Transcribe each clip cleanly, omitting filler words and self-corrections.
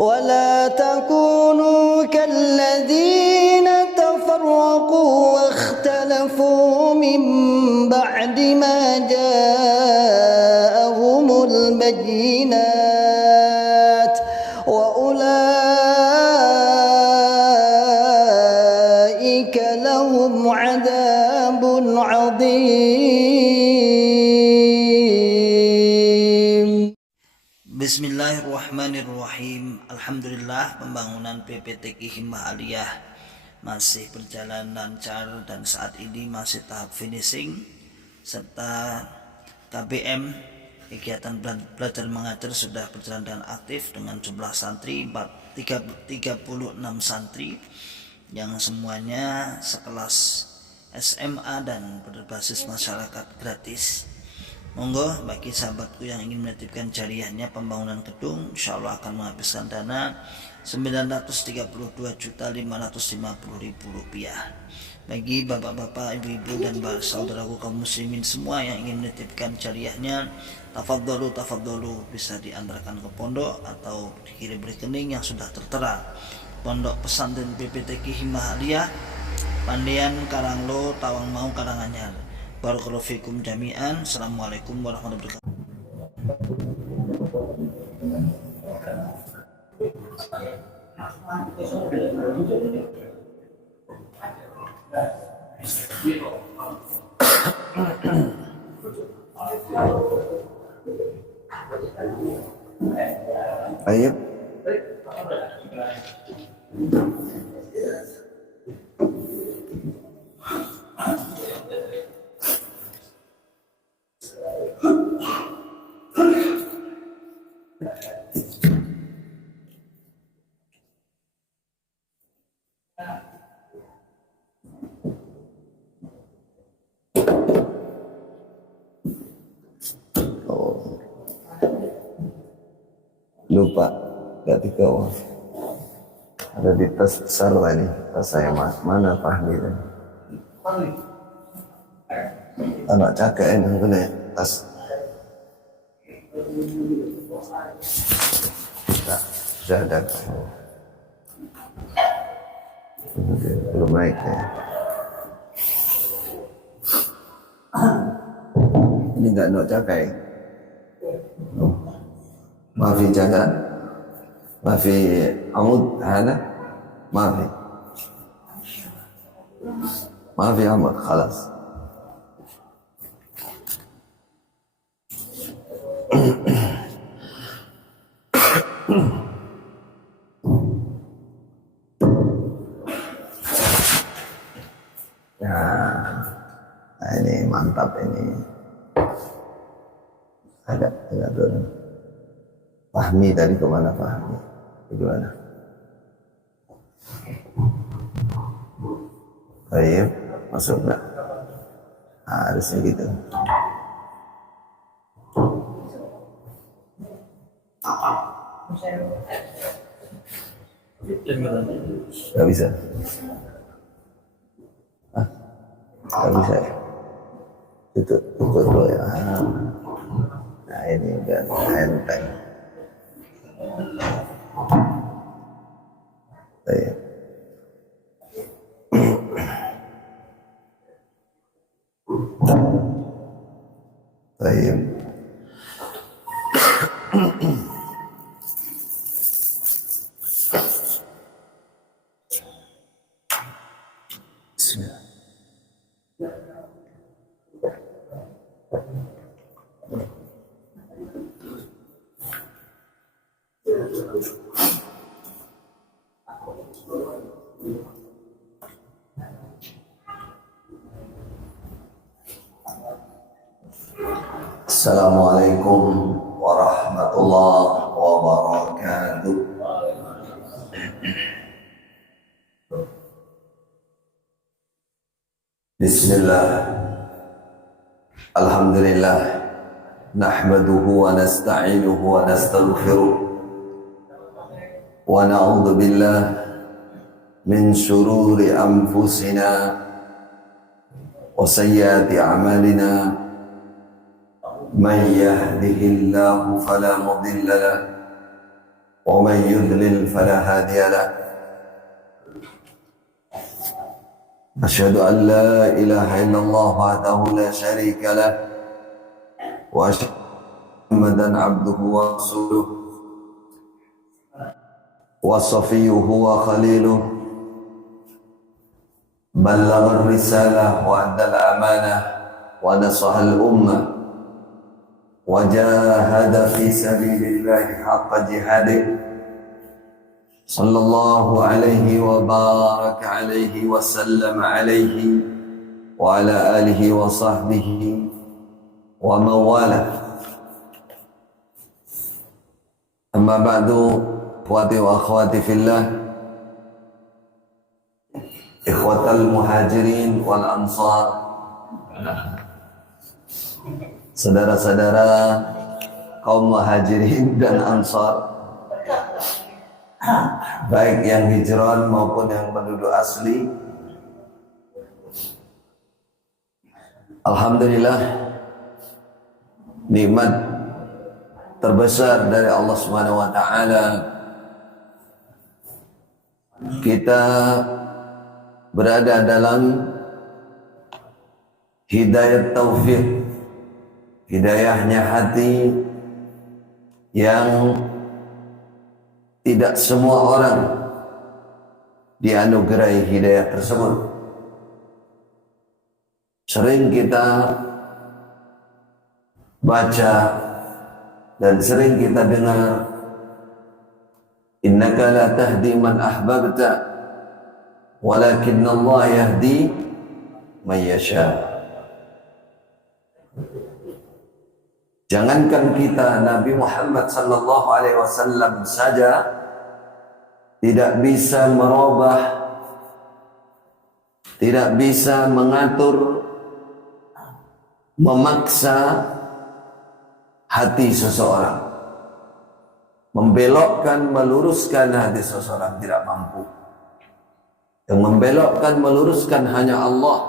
ولا تكونوا كالذين تفرقوا واختلفوا من بعد ما جاءهم البينات وأولئك لهم عذاب عظيم. Bismillahirrahmanirrahim. Alhamdulillah, pembangunan PPTQ Himmah Aliyah masih berjalan lancar dan saat ini masih tahap finishing, serta KBM kegiatan belajar mengajar sudah berjalan dengan aktif dengan jumlah santri 36 santri yang semuanya sekelas SMA dan berbasis masyarakat gratis. Monggo bagi sahabatku yang ingin menitipkan jariahnya pembangunan gedung, insya Allah akan menghabiskan dana Rp932.550.000. Bagi bapak-bapak, ibu-ibu dan saudaraku kaum muslimin semua yang ingin menitipkan jariahnya, tafadhalu bisa diantarkan ke pondok atau dikirim rekening yang sudah tertera. Pondok Pesantren PPTQ Himmah Aliyah, Pandean, Karanglo, Tawangmau, Karanganyar. Barakallahu fikum jami'an. Assalamualaikum warahmatullahi wabarakatuh. Ayo. Lupa gak dikawal, ada di tas besar tadi, tas saya mana Fahmi tadi, anak cakap yang kena tas sudah ada, belum naik ya. Ini enggak nak cakai. ما في جدل، ما في عمود هذا، ما في عمود خلاص. Nah, ini mantap ini. Agak turun. Fahmi tadi kemana Fahmi? Gimana? Baik, masuk enggak? Harusnya gitu. Gak bisa. Gak bisa ya? Tutup dulu ya. Nah ini kan enteng. Baik. Baik. Bismillah. Assalamualaikum warahmatullahi wabarakatuh. Bismillah. Alhamdulillah. Nahmaduhu wa nasta'inuhu wa nastaghfiruh. Wa na'udzu billah min syururi anfusina wa sayyiati a'malina. من يهده الله فلا مضل له ومن يضلل فلا هادي له. أشهد أن لا إله إلا الله وحده لا شريك له وأشهد أن محمدا عبده ورسوله وصفيه وخليله بلغ الرسالة وأدى الأمانة ونصح الأمة وجاهد في سبيل الله حق جهاده صلى الله عليه وبارك عليه وسلم عليه وعلى آله وصحبه ومن والاه. أما بعد إخواتي وأخواتي في الله ikhwatal muhajirin wal ansar, saudara-saudara kaum muhajirin dan ansar, baik yang hijrah maupun yang penduduk asli. Alhamdulillah, nikmat terbesar dari Allah Subhanahu wa taala kita berada dalam hidayah taufik, hidayahnya hati yang tidak semua orang dianugerahi hidayah tersebut. Sering kita baca dan sering kita dengar, innaka la tahdi man ahbabta walakin Allah yahdi man yasha. Jangankan kita, Nabi Muhammad sallallahu alaihi wasallam saja tidak bisa merubah, tidak bisa mengatur, memaksa hati seseorang, membelokkan, meluruskan hati seseorang, tidak mampu. Yang membelokkan, meluruskan hanya Allah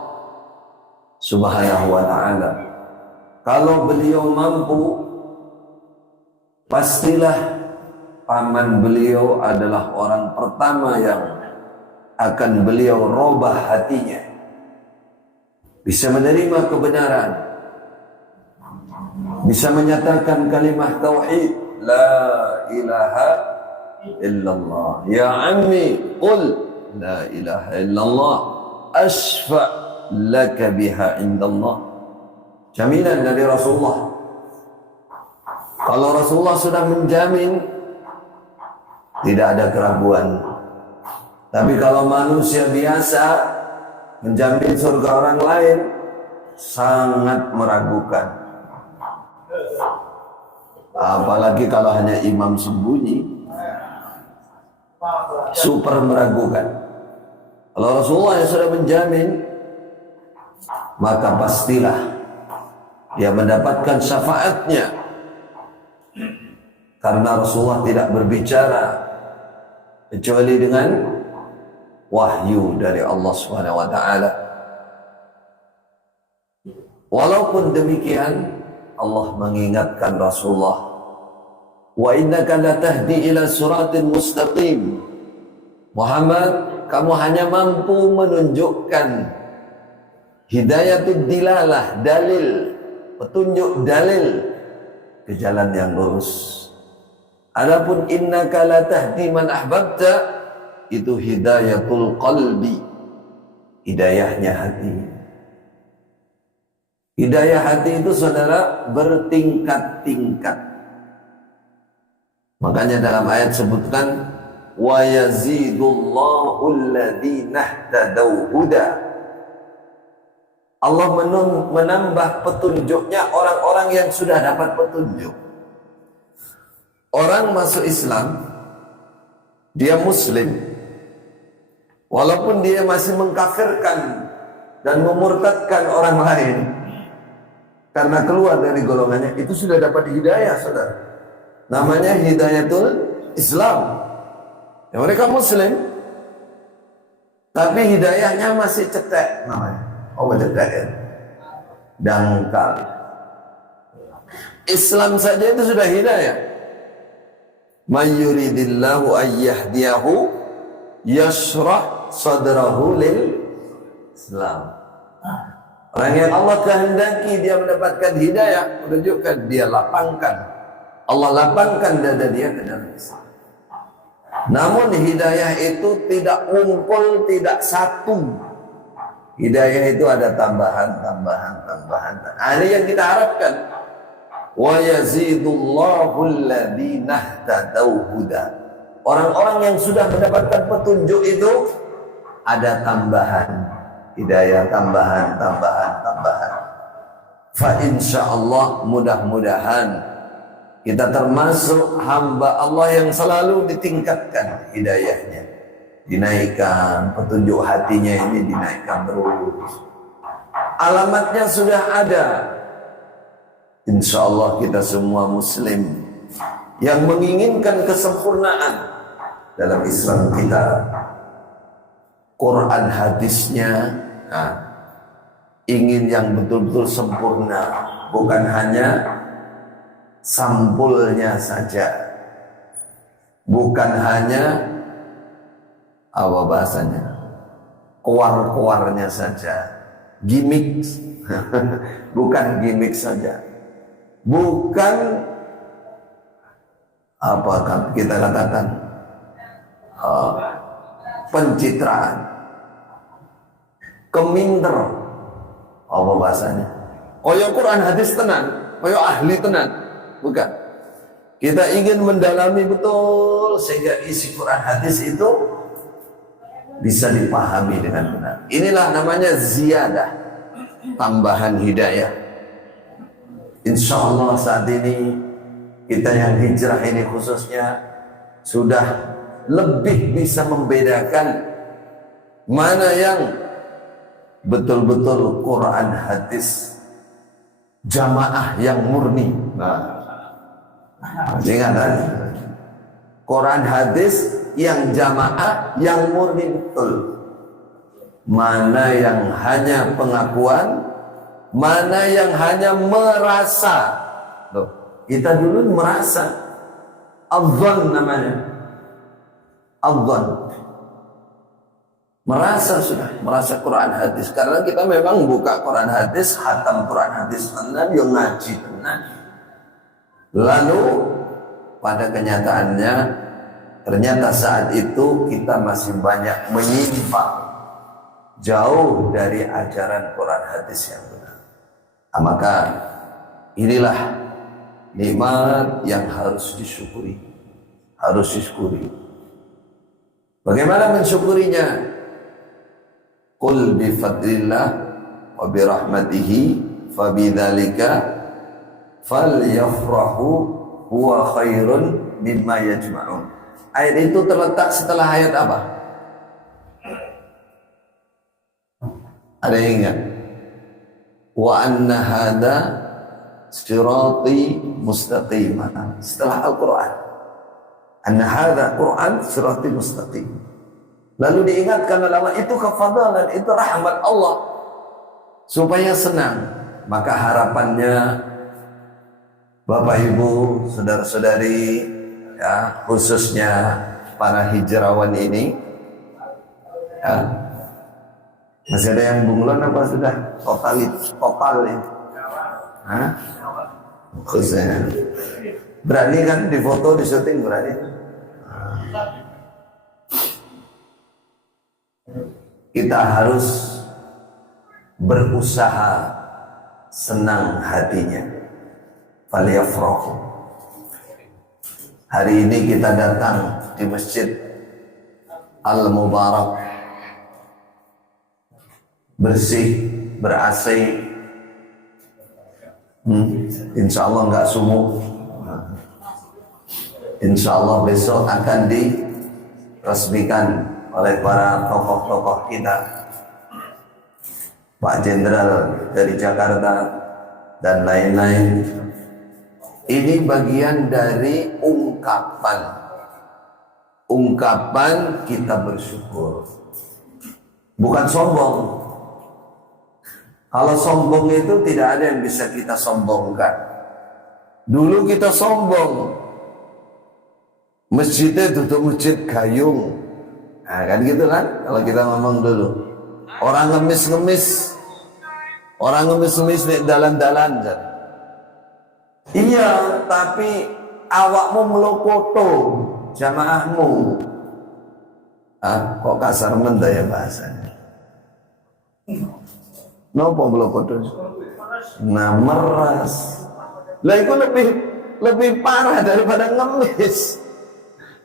Subhanahu wa ta'ala. Kalau beliau mampu, pastilah paman beliau adalah orang pertama yang akan beliau robah hatinya, bisa menerima kebenaran, bisa menyatakan kalimah tauhid, la ilaha illallah. Ya ammi qul la ilaha illallah asfa' laka biha indallah. Jaminan dari Rasulullah. Kalau Rasulullah sudah menjamin, tidak ada keraguan. Tapi kalau manusia biasa menjamin surga orang lain, sangat meragukan. Apalagi kalau hanya imam sembunyi, super meragukan. Kalau Rasulullah yang sudah menjamin, maka pastilah dia mendapatkan syafaatnya, karena Rasulullah tidak berbicara kecuali dengan wahyu dari Allah Subhanahu wa taala. Walaupun demikian, Allah mengingatkan Rasulullah, wa innaka latahdi ila siratin mustaqim. Muhammad, kamu hanya mampu menunjukkan hidayatul dilalah, dalil, petunjuk dalil ke jalan yang lurus. Adapun innaka la tahdi man ahbabta, itu hidayatul qalbi, hidayahnya hati. Hidayah hati itu, saudara, bertingkat-tingkat. Makanya dalam ayat sebutkan wa yazidullahu alladhina ihtadaw huda. Allah menambah petunjuknya orang-orang yang sudah dapat petunjuk. Orang masuk Islam, dia muslim, walaupun dia masih mengkafirkan dan memurtadkan orang lain karena keluar dari golongannya, itu sudah dapat hidayah, saudara. Namanya hidayatul Islam. Ya, mereka muslim, tapi hidayahnya masih cetek namanya. Oh, cetek ya, dangkal. Islam saja itu sudah hidayah. may yuridillahu ayyahdiyahu yashrah sadrahu lil Islam. Orang yang Allah kehendaki dia mendapatkan hidayah, menunjukkan dia lapangkan. Allah lapangkan dada dia ke dalam Islam. Namun hidayah itu tidak ngumpul, tidak satu. Hidayah itu ada tambahan. Ini yang kita harapkan. Wa yazidullahu alladhina ihtadaw huda. Orang-orang yang sudah mendapatkan petunjuk itu ada tambahan. Hidayah tambahan. Fa insyaallah mudah-mudahan kita termasuk hamba Allah yang selalu ditingkatkan hidayahnya, dinaikkan, petunjuk hatinya ini dinaikkan terus. Alamatnya sudah ada. Insyaallah kita semua muslim yang menginginkan kesempurnaan dalam Islam kita, Quran hadisnya ingin yang betul-betul sempurna, bukan hanya sampulnya saja, bukan hanya apa bahasanya, keluar-keluarnya saja, gimmick. Bukan gimmick saja, bukan apa kita katakan pencitraan, keminter, apa bahasanya, koyo Quran hadis tenan, koyo ahli tenan, bukan. Kita ingin mendalami betul sehingga isi Quran hadis itu bisa dipahami dengan benar. Inilah namanya ziyadah, tambahan hidayah. Insya Allah saat ini kita yang hijrah ini khususnya sudah lebih bisa membedakan mana yang betul-betul Quran hadis jamaah yang murni. Ingat kan? Quran hadis yang jamaah yang murni betul. Mana yang hanya pengakuan, mana yang hanya merasa. Loh, kita dulu merasa. Adzan namanya. Adzan. Merasa sudah, merasa Quran hadis. Karena kita memang buka Quran hadis, khatam Quran hadis tenan, yang ngaji tenan. Lalu pada kenyataannya ternyata saat itu kita masih banyak menyimpang jauh dari ajaran Quran hadis yang benar. Maka inilah nikmat yang harus disyukuri. Harus disyukuri. Bagaimana mensyukurinya? Qul bi fadlillah wa bi rahmatihi fa bidzalika falyafrahu huwa khairun mimma yajma'un. Ayat itu terletak setelah ayat apa? Ada yang ingat? Wa anna hadza sirati mustaqimah. Setelah Al-Quran, anna hadza Quran sirati mustaqim. Lalu diingatkan ulama itu kefadalan, itu rahmat Allah supaya senang. Maka harapannya Bapak Ibu, saudara-saudari, ya, khususnya para hijrawan ini, ya, masih ada yang bunglon apa sudah total ini? Hah? Khususnya berani kan di foto, di syuting berani? Kita harus berusaha senang hatinya. Falyafrahu. Hari ini kita datang di Masjid Al-Mubarak, bersih, ber-AC, insya Allah nggak sumuk. Insya Allah besok akan diresmikan oleh para tokoh-tokoh kita, Pak Jenderal dari Jakarta dan lain-lain. Ini bagian dari ungkapan kita bersyukur, bukan sombong. Kalau sombong itu tidak ada yang bisa kita sombongkan. Dulu kita sombong, Masjidnya tutup masjid gayung. Nah, kan gitu kan kalau kita ngomong dulu. Orang ngemis-ngemis di dalan-dalan. Iya, tapi awakmu melokoto jamaahmu. Kok kasar menda ya bahasanya. Nopo melokoto? Nah, meras. Lah itu lebih parah daripada ngemis.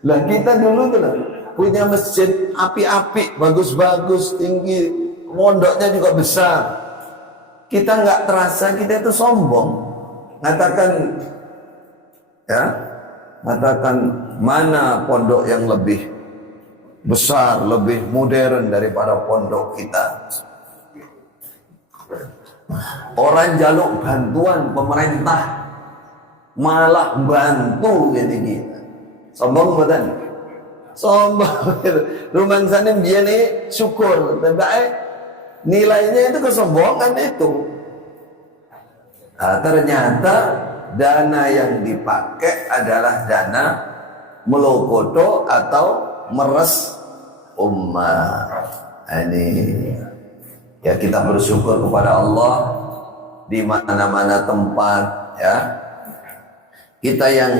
Lah kita dulu tuh punya masjid api-api, bagus-bagus, tinggi, pondoknya juga besar. Kita nggak terasa kita itu sombong. Mengatakan mana pondok yang lebih besar, lebih modern daripada pondok kita. Orang jaluk bantuan pemerintah malah bantu gitu. Sombong bukan? Sombong. Rumah sana dia nih syukur, tapi nilainya itu kesombongan itu. Nah, ternyata dana yang dipakai adalah dana melokoto atau meres umat. Ini ya kita bersyukur kepada Allah di mana-mana tempat ya. Kita yang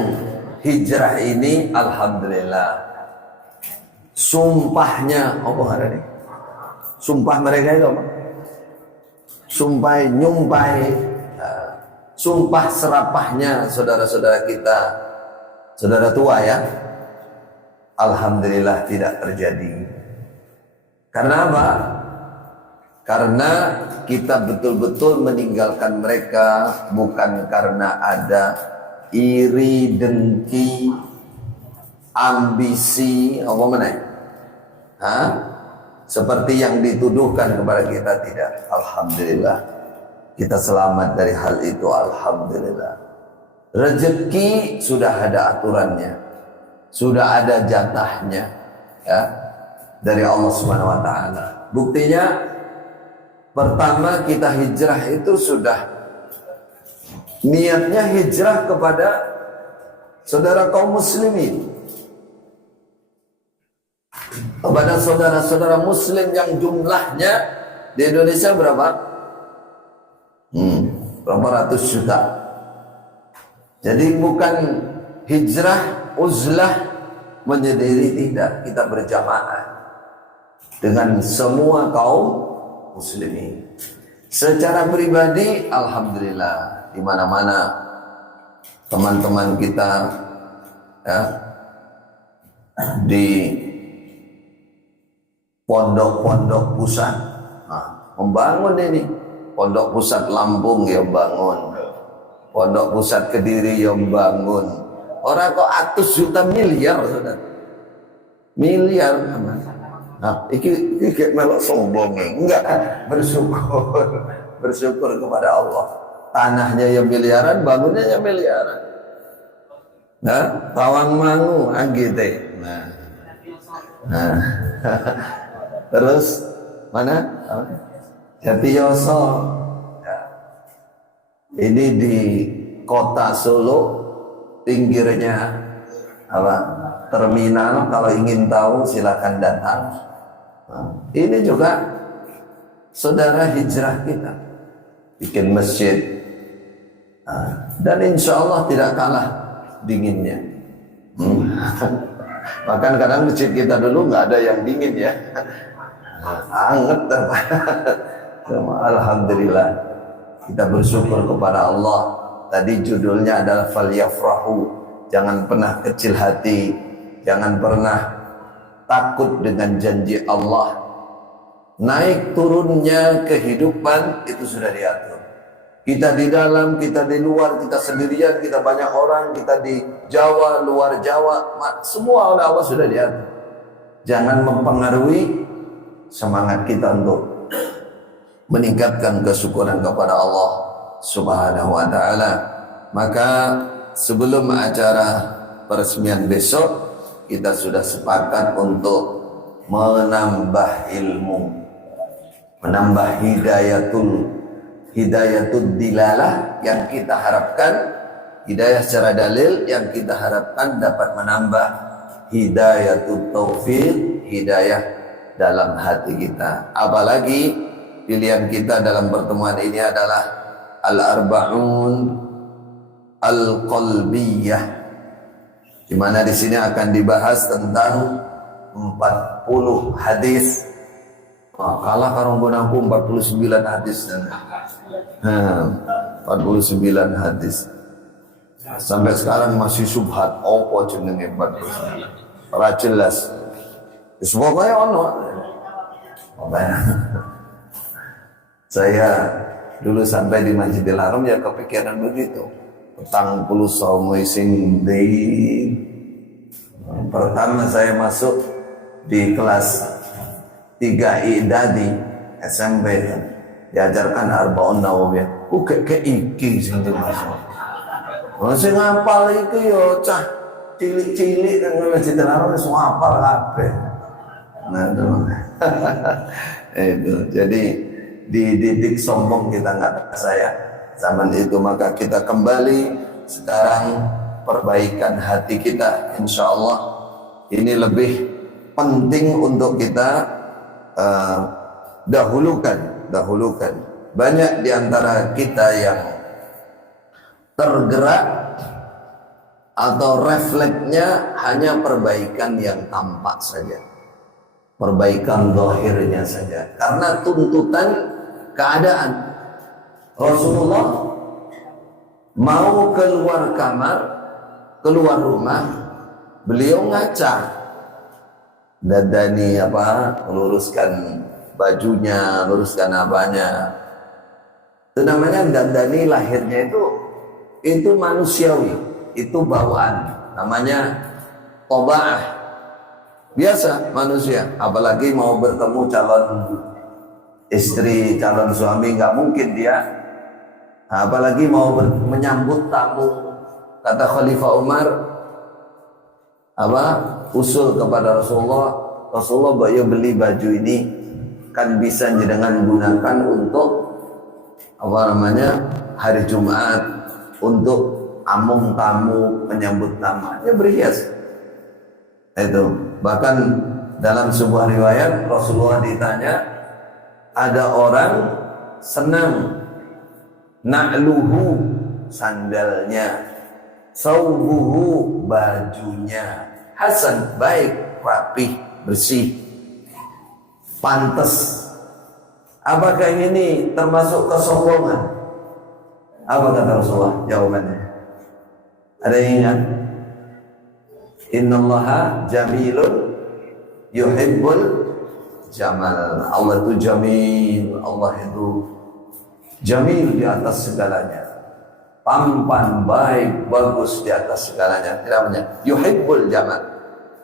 hijrah ini alhamdulillah. Sumpahnya apa ada nih? Sumpah mereka itu apa? Sumpah serapahnya saudara-saudara kita, saudara tua ya. Alhamdulillah tidak terjadi. Karena apa? Karena kita betul-betul meninggalkan mereka bukan karena ada iri, dengki, ambisi, apa mana? Seperti yang dituduhkan kepada kita, tidak. Alhamdulillah kita selamat dari hal itu. Alhamdulillah. Rezeki sudah ada aturannya, sudah ada jatahnya ya dari Allah Subhanahu wa taala. Buktinya pertama kita hijrah itu sudah niatnya hijrah kepada saudara kaum muslimin, kepada saudara-saudara muslim yang jumlahnya di Indonesia berapa? Berapa ratus juta. Jadi bukan hijrah uzlah menyendiri, tidak. Kita berjamaah dengan semua kaum muslimin. Secara pribadi alhamdulillah di mana-mana teman-teman kita ya, di pondok-pondok pusat membangun ini. Pondok pusat Lampung ya bangun, pondok pusat Kediri ya bangun. Orang kok 100 juta miliar saudara, miliar. Nah, iki melok sombong enggak, bersyukur kepada Allah. Tanahnya ya miliaran, bangunnya ya miliaran. Nah, Tawangmangu anggite. Nah. Terus mana? Jatiyoso. Ya. Ini di kota Solo, pinggirnya apa? Terminal. Kalau ingin tahu silakan datang. Nah, ini juga saudara hijrah kita, bikin masjid. Nah, dan insya Allah tidak kalah dinginnya. Bahkan kadang masjid kita dulu nggak ada yang dingin ya, hangat. Alhamdulillah kita bersyukur kepada Allah. Tadi judulnya adalah falyafrahu, jangan pernah kecil hati, jangan pernah takut dengan janji Allah. Naik turunnya kehidupan itu sudah diatur. Kita di dalam, kita di luar, kita sendirian, kita banyak orang, kita di Jawa, luar Jawa, semua oleh Allah sudah diatur. Jangan mempengaruhi semangat kita untuk meningkatkan kesyukuran kepada Allah Subhanahu wa taala. Maka sebelum acara peresmian besok, kita sudah sepakat untuk menambah ilmu, menambah hidayatul dilalah yang kita harapkan, hidayah secara dalil yang kita harapkan dapat menambah hidayatut taufiq, hidayah dalam hati kita. Apalagi pilihan kita dalam pertemuan ini adalah al-arba'un al-qalbiyah, di mana di sini akan dibahas tentang 40 hadis. Kalah karong gunangku 49 hadis. 49 hadis. Sampai sekarang masih subhat. Apa jenenge 49? Ora jelas. Wis pokoke ono. Saya dulu sampai di Masjidil Haram ya kepikiran begitu. Petang puluh songo sing pertama saya masuk di kelas 3 Idadi SMP, diajarkan Arba'un Nawawiyah. Kayak iki sing dimasuk. Masih ngapal iki yo cah cilik-cilik nang Masjidil Haram wis ngapal kabeh. Nah, itu. Jadi dididik sombong kita nggak saya zaman itu, maka kita kembali sekarang perbaikan hati kita. Insya Allah ini lebih penting untuk kita dahulukan. Banyak diantara kita yang tergerak atau refleksnya hanya perbaikan yang tampak saja, perbaikan zahirnya saja, karena tuntutan keadaan. Rasulullah mau keluar kamar, keluar rumah, beliau ngaca, dadani meluruskan bajunya, luruskan apanya. Itu namanya dandani. Lahirnya itu manusiawi, itu bawaan, namanya tobaah, biasa manusia. Apalagi mau bertemu calon istri, calon suami, nggak mungkin dia. Apalagi mau menyambut tamu. Kata Khalifah Umar usul kepada Rasulullah, bayo beli baju ini kan bisa dengan gunakan untuk hari Jumat, untuk amung tamu, menyambut tamunya, berhias. Itu bahkan dalam sebuah riwayat Rasulullah ditanya, ada orang senang na'luhu, sandalnya, saubuhu, bajunya, hasan, baik, rapih, bersih, pantas. Apakah ini termasuk kesombongan? Apa kata Rasulullah? Jawabannya, ada yang ingat? Innallaha jamilun yuhibbul jamal. Allah itu jamil, Allah itu jamil di atas segalanya, tampan, baik, bagus di atas segalanya. Tidak banyak yuhibbul jamal.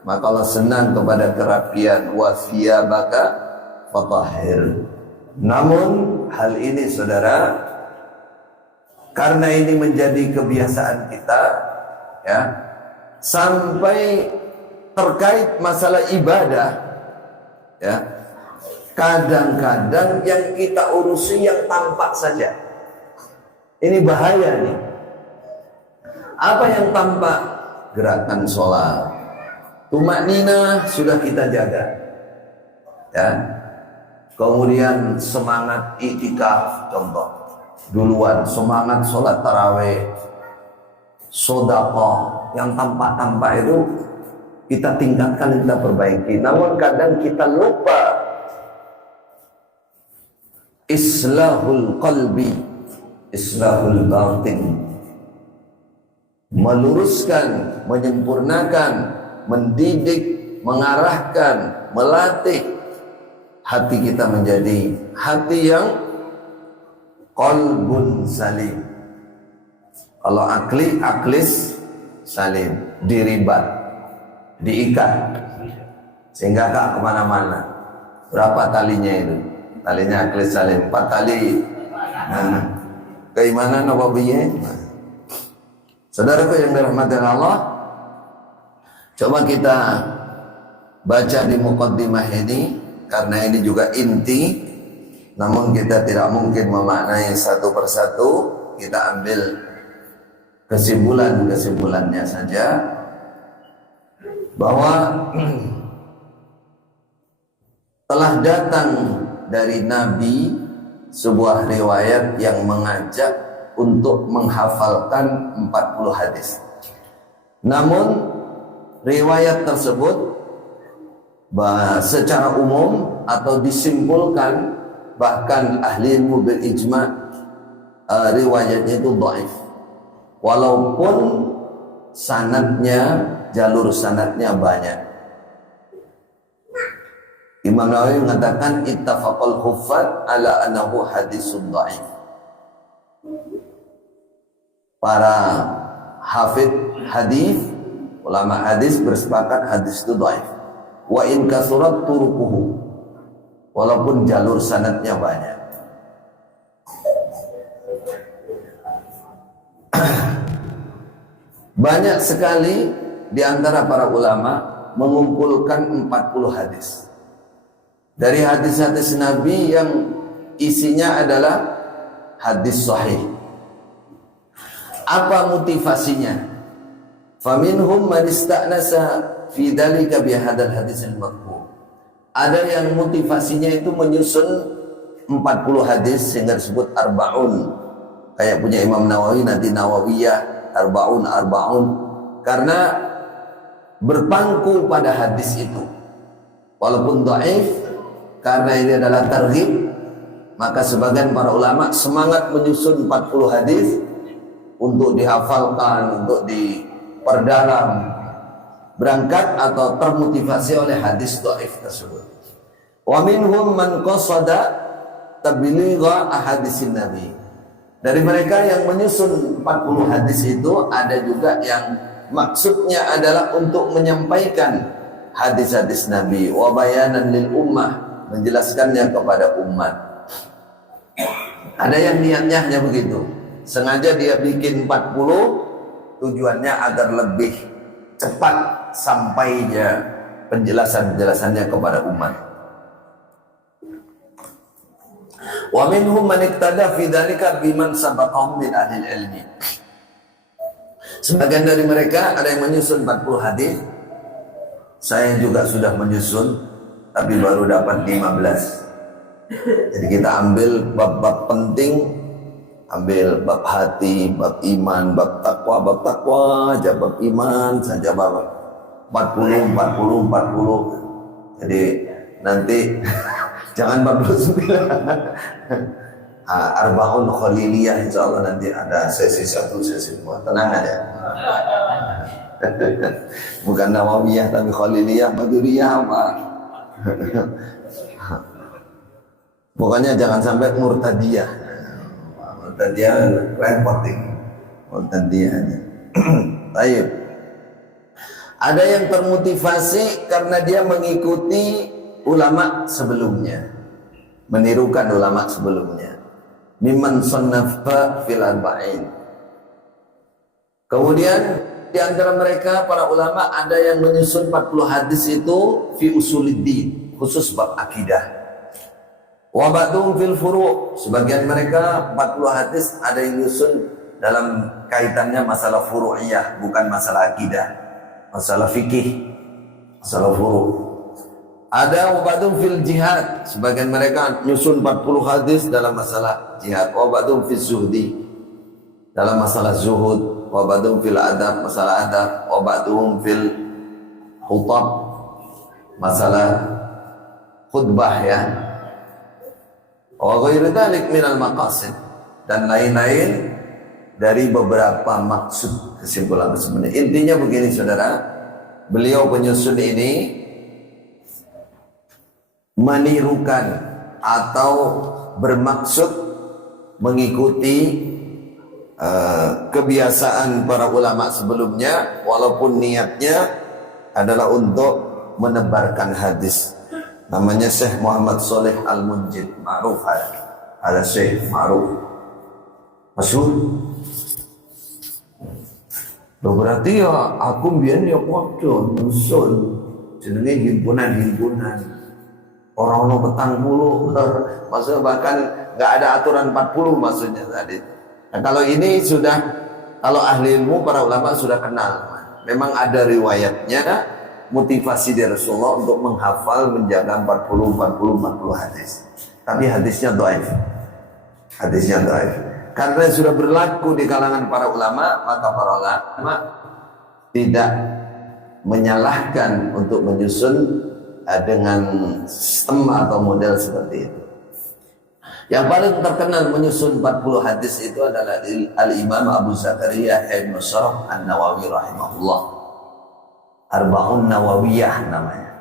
Maka Allah senang kepada kerapian. Wa thiyabaka fatahhir. Namun hal ini saudara, karena ini menjadi kebiasaan kita, ya, sampai terkait masalah ibadah, ya, kadang-kadang yang kita urusi yang tampak saja. Ini bahaya nih. Apa yang tampak? Gerakan sholat, tumakninah sudah kita jaga, ya. Kemudian semangat iktikaf, contoh duluan, semangat sholat taraweh, sedekah, yang tampak-tampak itu kita tingkatkan, kita perbaiki. Namun kadang kita lupa islahul qalbi, islahul batin, meluruskan, menyempurnakan, mendidik, mengarahkan, melatih hati kita menjadi hati yang qalbun salim. Kalau aklis salim, diribat, diikat sehingga gak kemana-mana. Berapa talinya itu? Talinya aklis salim 4 tali. Keimanan apa biye? Saudaraku yang dirahmati Allah, coba kita baca di muqaddimah ini, karena ini juga inti. Namun kita tidak mungkin memaknai satu persatu, kita ambil kesimpulan-kesimpulannya saja. bahwa telah datang dari Nabi sebuah riwayat yang mengajak untuk menghafalkan 40 hadis. Namun riwayat tersebut secara umum atau disimpulkan, bahkan ahli ilmu berijma, riwayatnya itu dhaif, walaupun sanadnya, jalur sanadnya banyak. Imam Nawawi mengatakan ittafaqal huffaz ala annahu hadisun dhaif. Para hafidh hadis, ulama hadis bersepakat hadis itu dhaif. Wa in kasurat turuquhu, walaupun jalur sanadnya banyak. Banyak sekali di antara para ulama mengumpulkan 40 hadis. Dari hadis-hadis Nabi yang isinya adalah hadis sahih. Apa motivasinya? Faminhum man ista'nasa fi dzalika bi hadzal hadis al-madhkur. Ada yang motivasinya itu menyusun 40 hadis sehingga disebut arbaun. Kayak punya Imam Nawawi nanti Nawawiyah, arbaun, karena berpangku pada hadis itu. Walaupun dhaif, karena ini adalah targhib, maka sebagian para ulama semangat menyusun 40 hadis untuk dihafalkan, untuk diperdalam, berangkat atau termotivasi oleh hadis dhaif tersebut. Wa minhum man qasada tabligha ahadisin nabi. Dari mereka yang menyusun 40 hadis itu ada juga yang maksudnya adalah untuk menyampaikan hadis-hadis Nabi wa bayanan lil ummah, menjelaskannya kepada umat. Ada yang niatnya hanya begitu, sengaja dia bikin 40 tujuannya agar lebih cepat sampainya penjelasannya kepada umat. Wa minhum man iktada fi dzalika biman sabaqahum min ahli ilmi. Sebagian dari mereka ada yang menyusun 40 hadis. Saya juga sudah menyusun, tapi baru dapat 15. Jadi kita ambil bab-bab penting, ambil bab hati, bab iman, bab takwa aja, bab iman saja, bab 40. Jadi nanti jangan 49. Arbaun Khaliliyah, insya Allah nanti ada sesi 1, sesi 2. Tenang aja. Bukan Nawawiyah tapi Khaliliyah, Maduriyah apa. Pokoknya jangan sampai Murtadiyah. Murtadiyah repot ini. Murtadiyah aja. Baik. Ada yang termotivasi karena dia mengikuti ulama sebelumnya, menirukan ulama sebelumnya. Mimman sannafa fil arba'in. Kemudian di antara mereka para ulama ada yang menyusun 40 hadis itu fi usuluddin, khusus bab akidah. Wa ba'dhum fil furu', sebagian mereka 40 hadis ada yang menyusun dalam kaitannya masalah furu'iyah, bukan masalah akidah, masalah fikih, masalah furu'. Ada wabadum fil jihad, sebagian mereka nyusun 40 hadis dalam masalah jihad. Wabadum fil zuhdi, dalam masalah zuhud. Wabadum fil adab, masalah adab. Wabadum fil khutab, masalah khutbah ya. Wa ghairu dzalik minal maqasid, dan lain-lain dari beberapa maksud kesimpulan sebenarnya. Intinya begini saudara, beliau penyusun ini menirukan atau bermaksud mengikuti kebiasaan para ulama sebelumnya, walaupun niatnya adalah untuk menebarkan hadis. Namanya Syekh Muhammad Shalih Al-Munjid, ma'ruf, ada Syekh ma'ruf, masyhur. Berarti ya aku biyen ya padha nyusun jenenge himpunan. Orang-orang petang puluh, maksudnya bahkan nggak ada aturan 40 maksudnya tadi. Nah, kalau ini sudah, kalau ahli ilmu para ulama sudah kenal, memang ada riwayatnya motivasi dari Rasulullah untuk menghafal, menjaga 40 hadis. Tapi hadisnya dhaif. Hadisnya dhaif. Karena sudah berlaku di kalangan para ulama, maka para ulama tidak menyalahkan untuk menyusun dengan sistem atau model seperti itu. Yang paling terkenal menyusun 40 hadis itu adalah Al-Imam Abu Zakaria Ibn Sharaf An-Nawawi rahimahullah. Arba'un Nawawiyah namanya.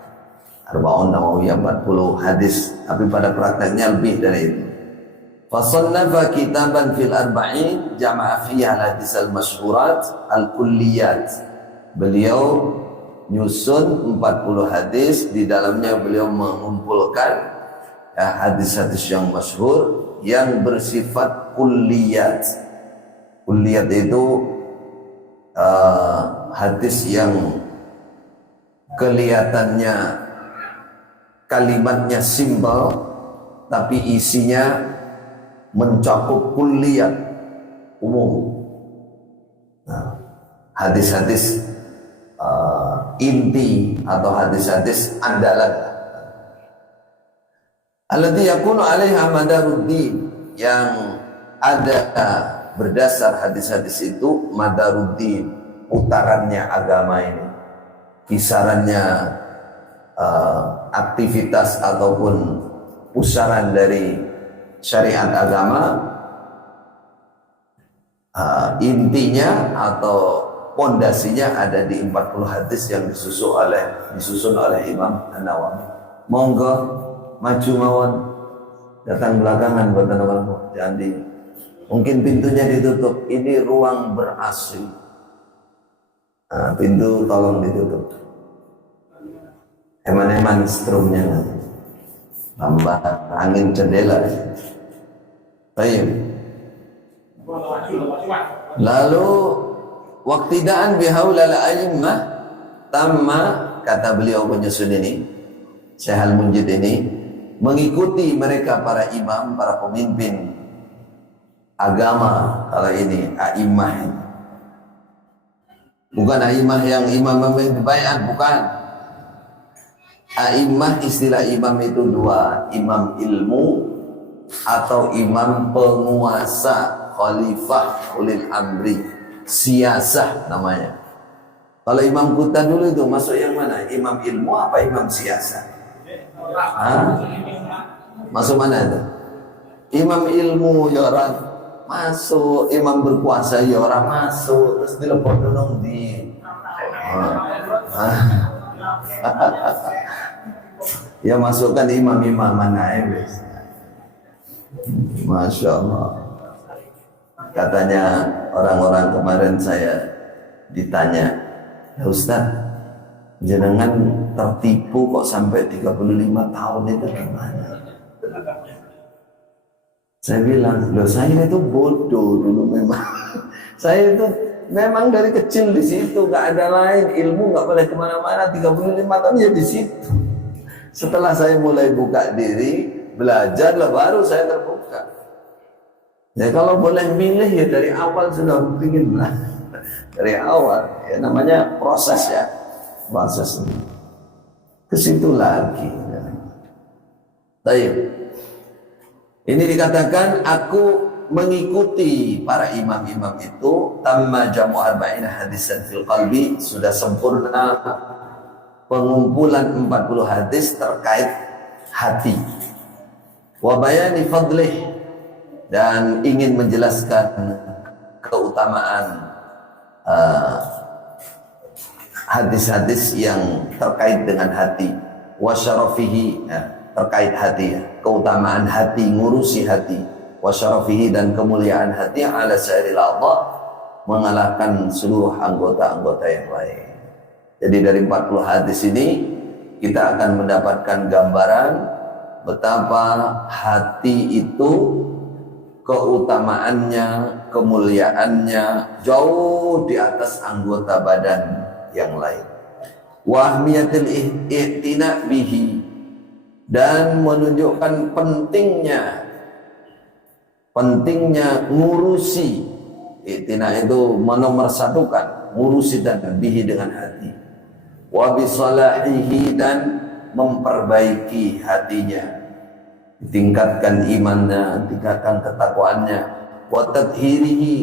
Arba'un Nawawiyah 40 hadis, tapi pada prakteknya lebih dari itu. Fasannafa kitaban fil arba'in jama'a fiha al-hadis al-masyhurat al-kulliyat. Beliau nyusun 40 hadis, di dalamnya beliau mengumpulkan hadis-hadis yang masyhur yang bersifat kulliyat. Kulliyat itu hadis yang kelihatannya kalimatnya simpel tapi isinya mencakup kulliyat umum. Nah, hadis-hadis inti atau hadis-hadis andalan allati yakunu 'alaiha madaruddin, yang ada berdasar hadis-hadis itu madaruddin, putarannya agama ini, kisarannya aktivitas ataupun pusaran dari syariat agama, intinya atau pondasinya ada di 40 hadis yang disusun oleh Imam An-Nawawi. Monggo maju mawon, datang belakangan buat teman-teman, jangan mungkin pintunya ditutup, ini ruang ber-AC. Nah, pintu tolong ditutup. Eman-eman strumnya nanti. Tambah angin jendela. Baik. Lalu waqtidaan bihaulal a'immah tamma, kata beliau penyusun ini, Syekh Al-Munjid ini, mengikuti mereka para imam, para pemimpin agama. Kalau ini a'immah ini bukan a'immah yang imam bayat, bukan. A'immah, istilah imam itu dua, imam ilmu atau imam penguasa, khalifah ulil amri, siasah namanya. Kalau imam kita dulu itu masuk yang mana? Imam ilmu apa imam siasah? Masuk mana itu? Imam ilmu ya orang masuk, imam berkuasa ya orang masuk, terus dilepon dulu di ya masukkan imam-imam mana ya. Masya Allah. Katanya orang-orang kemarin saya ditanya, ya Ustaz, jenengan tertipu kok sampai 35 tahun itu gimana? Saya bilang, loh saya itu bodoh dulu memang. Saya itu memang dari kecil di situ, gak ada lain, ilmu gak boleh kemana-mana, 35 tahun ya di situ. Setelah saya mulai buka diri, belajar lah baru saya terbuka. Ya kalau boleh milih ya dari awal sudah ingin lah. Dari awal, ya namanya proses ya. Proses ini. Ke situ lagi. Baik. Ini dikatakan aku mengikuti para imam-imam itu, tamma jamu arba'ina hadisan fil qalbi, sudah sempurna pengumpulan 40 hadis terkait hati. Wa bayani fadlih, dan ingin menjelaskan keutamaan hadis-hadis yang terkait dengan hati. Wa syarafihi, terkait hati ya, keutamaan hati, ngurusi hati. Wa syarafihi, dan kemuliaan hati ala sa'iril a'dha, mengalahkan seluruh anggota-anggota yang lain. Jadi dari 40 hadis ini kita akan mendapatkan gambaran betapa hati itu keutamaannya, kemuliaannya jauh di atas anggota badan yang lain. Wa ahmiyatil i'tina bihi, dan menunjukkan pentingnya ngurusi. I'tina itu menomorsatukan, ngurusi dan bihi dengan hati. wa bisalahihi, dan memperbaiki hatinya, tingkatkan imannya, tingkatkan ketakwaannya, wa tathhirihi,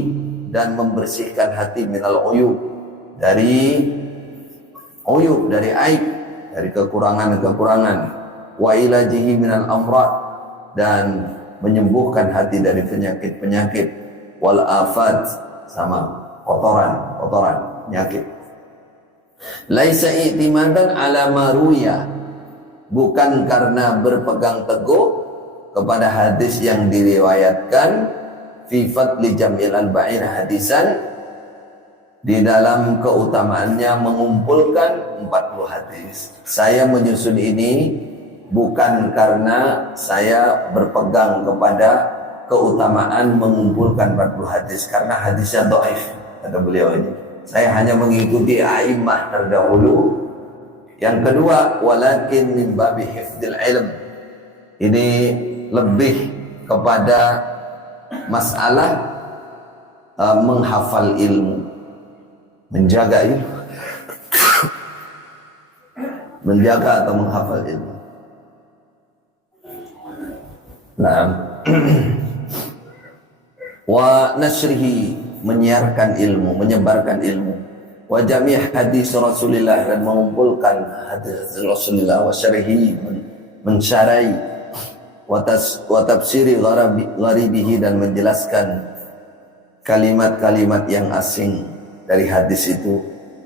dan membersihkan hati minal uyub, dari aib, dari kekurangan-kekurangan, wa ilajihi minal amrad, dan menyembuhkan hati dari penyakit-penyakit, wal afat, sama kotoran penyakit. Laisa i'timadan ala maruya, bukan karena berpegang teguh kepada hadis yang diriwayatkan, fi fadli jam'il arba'in hadisan, di dalam keutamaannya mengumpulkan 40 hadis. Saya menyusun ini bukan karena saya berpegang kepada keutamaan mengumpulkan 40 hadis, karena hadisnya dhaif, kata beliau ini. Saya hanya mengikuti a'immah terdahulu. Yang kedua, walakin min babi hifdzil ilm, ini lebih kepada masalah menghafal ilmu, menjaga ilmu, menjaga atau menghafal ilmu. Nah, wa nasrihi, menyiarkan ilmu, menyebarkan ilmu, wa jami' hadis Rasulillah, dan mengumpulkan hadis Rasulullah, wa syarhi, mensyarai, wa tafsiri gharibihi, dan menjelaskan kalimat-kalimat yang asing dari hadis itu,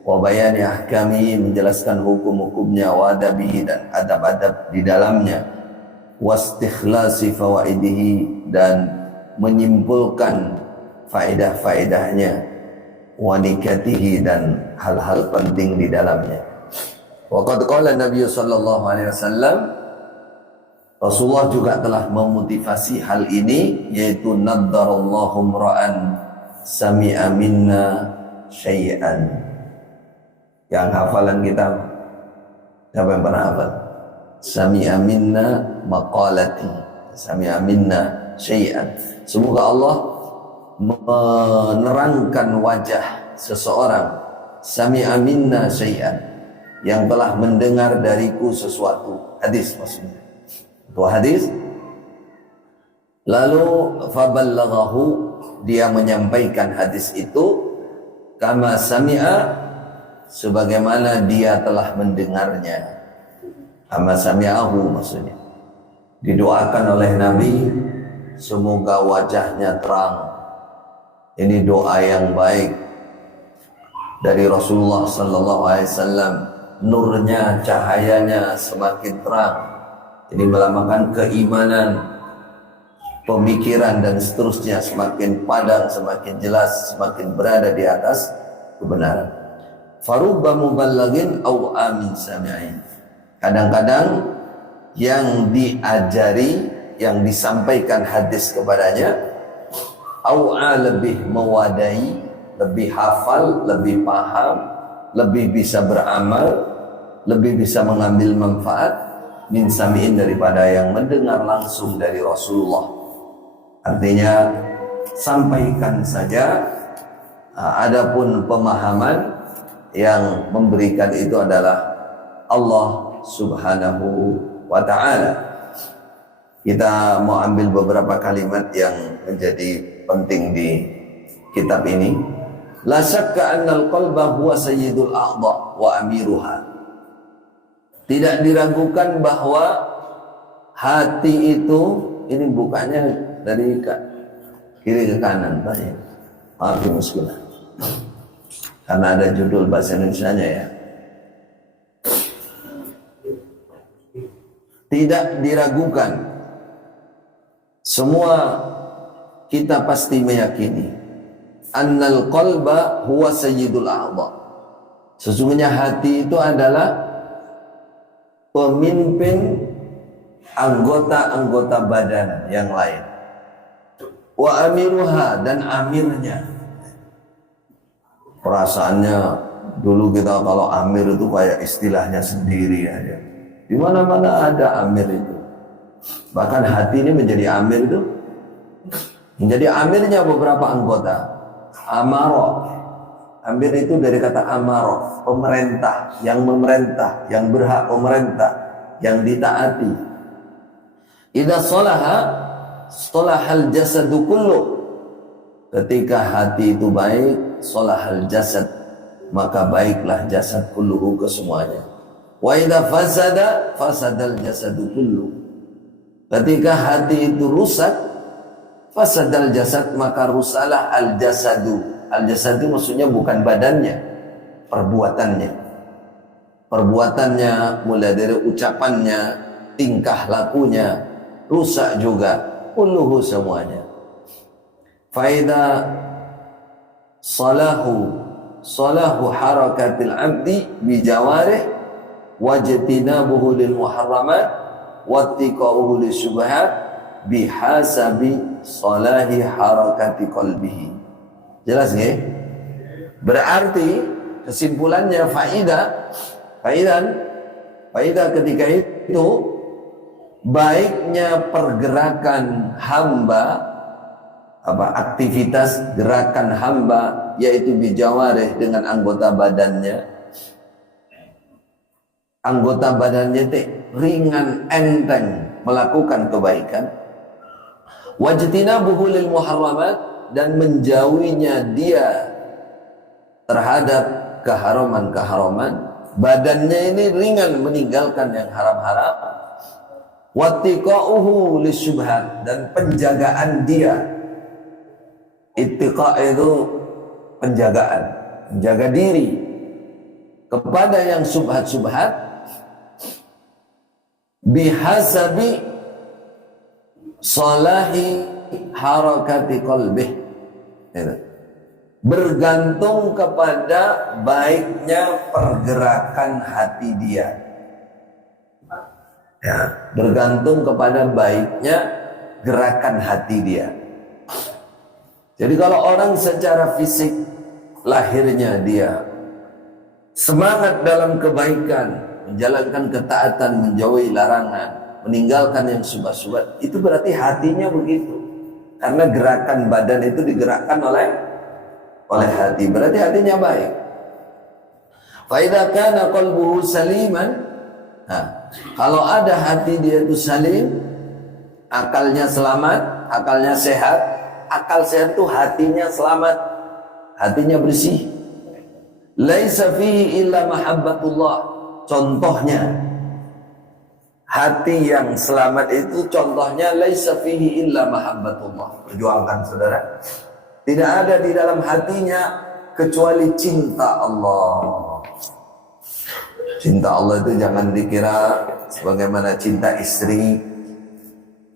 wa bayani ahkami, menjelaskan hukum-hukumnya, wa adabihi, dan adab-adab di dalamnya, wa istikhlasi fawaidihi, dan menyimpulkan faedah-faedahnya, wa nikatihi, dan hal-hal penting di dalamnya. Wa qad qala Nabi sallallahu alaihi wasallam, Rasulullah juga telah memotivasi hal ini, yaitu naddarallahu ra'an sami'a minna syai'an. Yang hafalan kita, siapa yang pernah hafal? Sami'a minna maqalati, sami'a minna syai'an. Semoga Allah menerangkan wajah seseorang, sami'a minna syai'an, yang telah mendengar dariku sesuatu. Hadis maksudnya, itu hadis. Lalu faballaghahu, dia menyampaikan hadis itu, kama sami'a, sebagaimana dia telah mendengarnya. Kama sami'ahu maksudnya, didoakan oleh Nabi, semoga wajahnya terang. Ini doa yang baik dari Rasulullah sallallahu alaihi wasallam. Nurnya, cahayanya semakin terang. Ini melambangkan keimanan, pemikiran, dan seterusnya semakin padang, semakin jelas, semakin berada di atas kebenaran. Farubba muballagin aw amin sami'in. Kadang-kadang yang diajari, yang disampaikan hadis kepadanya, aw'a, lebih mewadai, lebih hafal, lebih paham, lebih bisa beramal, lebih bisa mengambil manfaat min sami'in, daripada yang mendengar langsung dari Rasulullah. Artinya sampaikan saja, adapun pemahaman yang memberikan itu adalah Allah Subhanahu wa ta'ala. Kita mau ambil beberapa kalimat yang menjadi penting di kitab ini. La syakka annal qalba huwa sayyidul a'dha wa amiruha. Tidak diragukan bahwa hati itu, ini bukannya dari kiri ke kanan, banyak. Maaf muskilah, karena ada judul bahasa Indonesianya ya. Tidak diragukan, semua kita pasti meyakini, annal qalba huwa sayyidul a'dha. Sesungguhnya hati itu adalah pemimpin anggota-anggota badan yang lain. Wa amiruha, dan amirnya. Perasaannya dulu kita kalau amir itu kayak istilahnya sendiri aja. Di mana-mana ada amir itu. Bahkan hati ini menjadi amir itu, menjadi amirnya beberapa anggota. Amarah, Amir itu dari kata amarah, pemerintah, yang berhak pemerintah, yang ditaati. Idza salaha salahal jasadu kullu. Ketika hati itu baik, salahal jasad, maka baiklah jasad kulluhu kesemuanya. Wa idza fasada fasadal jasadu kullu. Ketika hati itu rusak, fasadal jasad, maka rusalah al jasadu. Al jasadu maksudnya bukan badannya, perbuatannya. Perbuatannya mulai dari ucapannya, tingkah lakunya rusak juga, kulluhu semuanya. Faida salahu harakatil abdi bijawarih wajtinabuhu lil muharramat wattiqa'uhu lisyubhat bihasabi salahi harakati qalbihi. Jelas nggih? Berarti kesimpulannya faidah ketika itu baiknya pergerakan hamba, aktivitas gerakan hamba, yaitu bijawarih, dengan anggota badannya. Anggota badannya ringan enteng melakukan kebaikan. Wajtinabuhu lil muharramat, dan menjauhinya dia terhadap keharaman-keharaman. Badannya ini ringan meninggalkan yang haram-haram. Wattiqa'uhu lisyubhat, dan penjagaan dia. Ittiqa itu penjagaan, menjaga diri kepada yang subhat-subhat. Bihasabi salahi harakati qalbih, bergantung kepada baiknya pergerakan hati dia. Ya, bergantung kepada baiknya gerakan hati dia. Jadi kalau orang secara fisik lahirnya dia semangat dalam kebaikan, menjalankan ketaatan, menjauhi larangan, meninggalkan yang subhat-subhat, itu berarti hatinya begitu. Karena gerakan badan itu digerakkan oleh hati, berarti hatinya baik. Fa idza kana qalbuhu saliman, kalau ada hati dia itu salim, akalnya selamat, akalnya sehat. Akal sehat itu hatinya selamat, hatinya bersih. Laisa fihi illa mahabbatullah. Contohnya hati yang selamat itu, contohnya laisa fihi illa mahabbatullah. Perjuangkan saudara. Tidak ada di dalam hatinya kecuali cinta Allah. Cinta Allah itu jangan dikira sebagaimana cinta istri,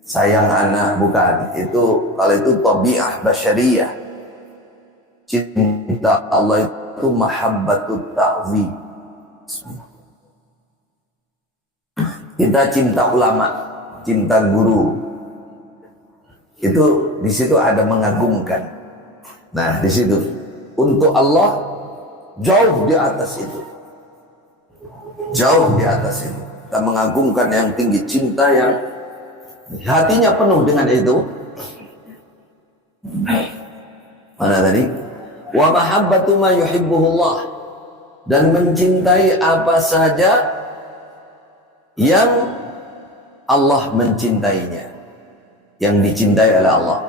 sayang anak, bukan. Itu kalau itu tabi'ah basyariyah. Cinta Allah itu mahabbatut ta'zim. Kita cinta ulama, cinta guru. Itu di situ ada mengagumkan. Nah, di situ untuk Allah jauh di atas itu. Jauh di atas itu. Kita mengagumkan yang tinggi, cinta yang hatinya penuh dengan itu. Mana tadi? Wa mahabbatu ma yuhibbuhullah, dan mencintai apa saja yang Allah mencintainya, yang dicintai oleh Allah.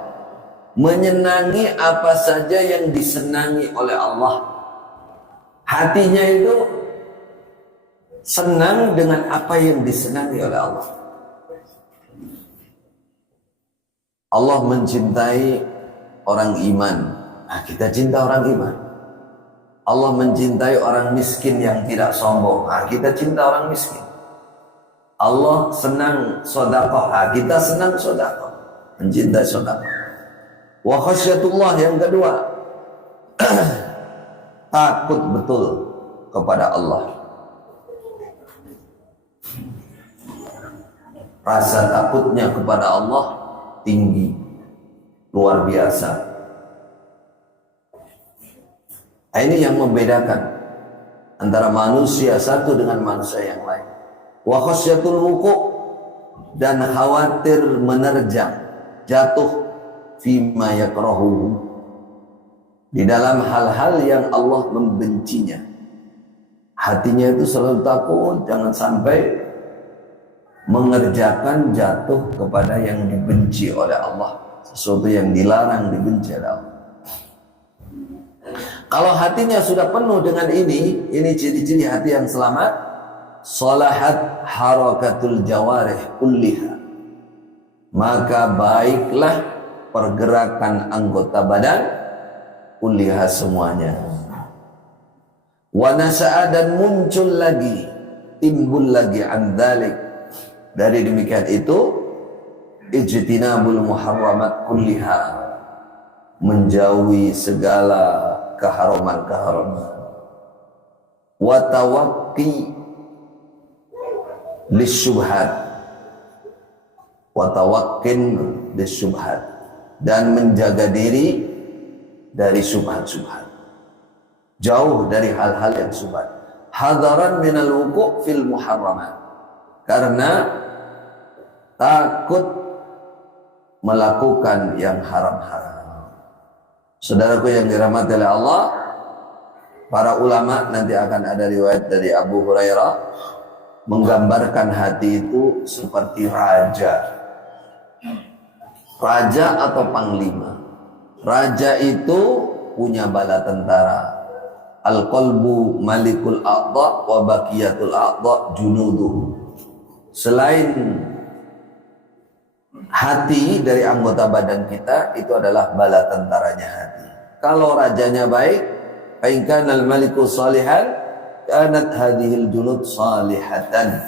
Menyenangi apa saja yang disenangi oleh Allah. Hatinya itu senang dengan apa yang disenangi oleh Allah. Allah mencintai orang iman. Nah, kita cinta orang iman. Allah mencintai orang miskin yang tidak sombong. Nah, kita cinta orang miskin. Allah senang sedekah. Nah, kita senang sedekah. Mencintai sedekah. Wa khasyatullah yang kedua. Takut betul kepada Allah. Rasa takutnya kepada Allah tinggi, luar biasa. Nah, ini yang membedakan antara manusia satu dengan manusia yang lain. Wa khasyatul wuqu', dan khawatir menerjang, jatuh fima yakrahu, di dalam hal-hal yang Allah membencinya. Hatinya itu selalu takut jangan sampai mengerjakan jatuh kepada yang dibenci oleh Allah, sesuatu yang dilarang dibenci oleh Allah. Kalau hatinya sudah penuh dengan ini ciri-ciri hati yang selamat. Salahat harakatul jawarih kulliha, maka baiklah pergerakan anggota badan kulliha semuanya. Wa nasa'a, dan muncul lagi, timbul lagi andalik, dari demikian itu ijtinabul muharramat kulliha, menjauhi segala keharaman-keharaman. Wa tawaqqi lisyubhat, wa tawaqqin lisyubhat, dan menjaga diri dari syubhat-syubhat, jauh dari hal-hal yang syubhat. Hadaran minal wuqu' fil muharramat, karena takut melakukan yang haram-haram. Saudaraku yang dirahmati oleh Allah, para ulama, nanti akan ada riwayat dari Abu Hurairah menggambarkan hati itu seperti raja. Raja atau panglima. Raja itu punya bala tentara. Al-qalbu malikul a'dha wa baqiyatul a'dha junuduh. Selain hati dari anggota badan kita, itu adalah bala tentaranya hati. Kalau rajanya baik, fa in kana al-maliku salihan kanat hadhil junud salihatan.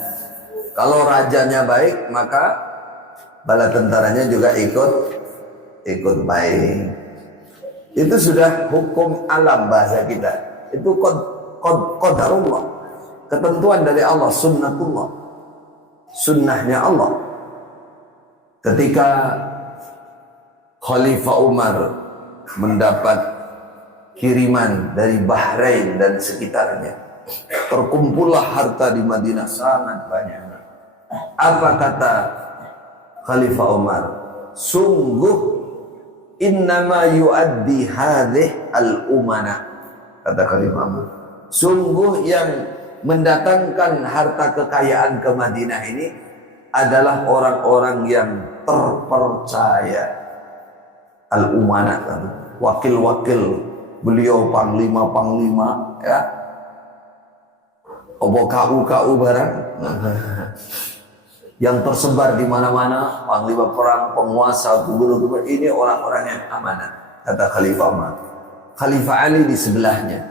Kalau rajanya baik, maka bala tentaranya juga ikut baik. Itu sudah hukum alam bahasa kita. Itu qadarullah, ketentuan dari Allah, sunnatullah, sunnahnya Allah. Ketika Khalifah Umar mendapat kiriman dari Bahrain dan sekitarnya, terkumpullah harta di Madinah sangat banyak. Apa kata Khalifah Umar? Sungguh innama yuaddi hadhih al-umana, kata Khalifah Umar, sungguh yang mendatangkan harta kekayaan ke Madinah ini adalah orang-orang yang terpercaya. Al-umana, wakil-wakil beliau, panglima-panglima, ya, obo KU barang yang tersebar di mana-mana, panglima perang, penguasa, gubernur, ini orang-orang yang amanat, kata Khalifah Umar. Khalifah Ali di sebelahnya,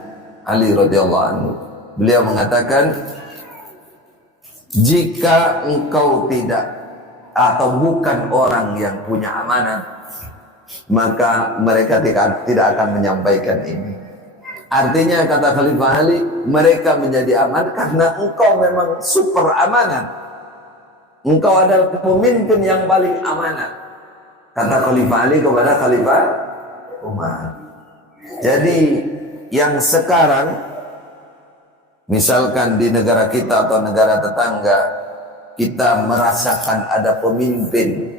Ali radhiyallahu anhu, beliau mengatakan, jika engkau tidak atau bukan orang yang punya amanat, maka mereka tidak akan menyampaikan ini. Artinya, kata Khalifah Ali, mereka menjadi aman karena engkau memang super amanat. Engkau adalah pemimpin yang paling amanat, kata Khalifah Ali kepada Khalifah Umar. Jadi yang sekarang, misalkan di negara kita atau negara tetangga, kita merasakan ada pemimpin,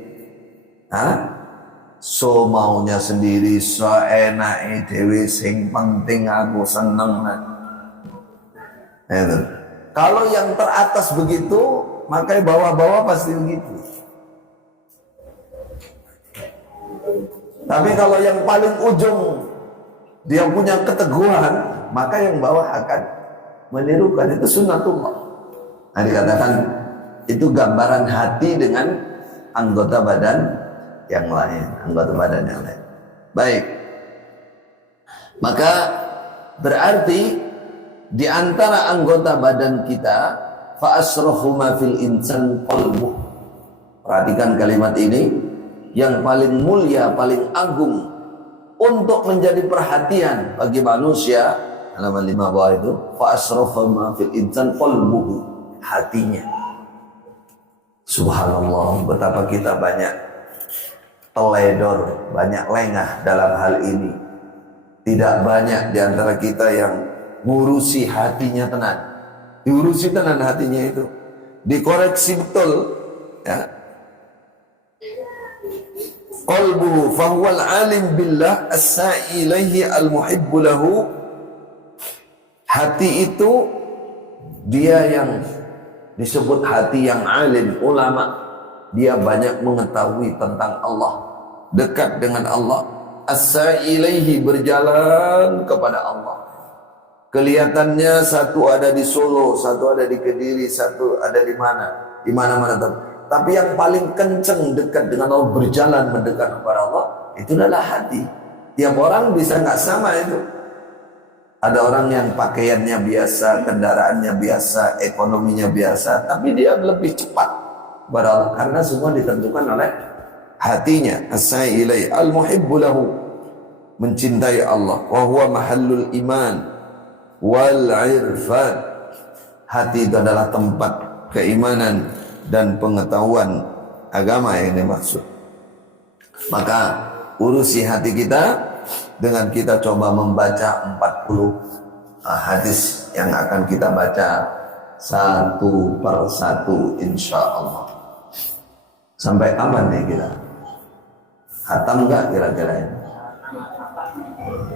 so maunya sendiri, so enake dewe, sing penting aku seneng. Itu. Kalau yang teratas begitu, maka bawah-bawah pasti begitu. Tapi kalau yang paling ujung dia punya keteguhan, maka yang bawah akan menirukan. Itu sunnatullah. Nah, dikatakan itu gambaran hati dengan anggota badan yang lain, anggota badan yang lain. Baik. Maka berarti di antara anggota badan kita, fa asrahu ma fil insan qalbuh. Perhatikan kalimat ini, yang paling mulia, paling agung untuk menjadi perhatian bagi manusia, halaman 5 bawah itu, fa asrahu ma fil insan qalbuh, hatinya. Subhanallah, betapa kita banyak teledor, banyak lengah dalam hal ini. Tidak banyak di antara kita yang ngurusi hatinya tenan. Diurusi tenan hatinya itu, dikoreksi betul, ya. qalbuhu fahuwal alim billah as-sa'i ilaihi al-muhibbu lahu. Hati itu dia yang disebut hati yang alim, ulama. Dia banyak mengetahui tentang Allah, dekat dengan Allah. As-sa'i ilaihi, berjalan kepada Allah. Kelihatannya satu ada di Solo, satu ada di Kediri, satu ada di mana? Di mana-mana. Tapi yang paling kenceng dekat dengan Allah, berjalan mendekat kepada Allah, itu adalah hati. Tiap orang bisa nggak sama itu. Ada orang yang pakaiannya biasa, kendaraannya biasa, ekonominya biasa, tapi dia lebih cepat kepada Allah karena semua ditentukan oleh hatinya. As-sa'i ilaihi al-muhibbu lahu, mencintai Allah. Wa huwa mahallul iman wal irfan. Hati itu adalah tempat keimanan dan pengetahuan agama yang dimaksud. Maka urusi hati kita dengan kita coba membaca 40 hadis yang akan kita baca satu per satu insya Allah. Sampai kapan nih kita? Hatam enggak kira-kira ini?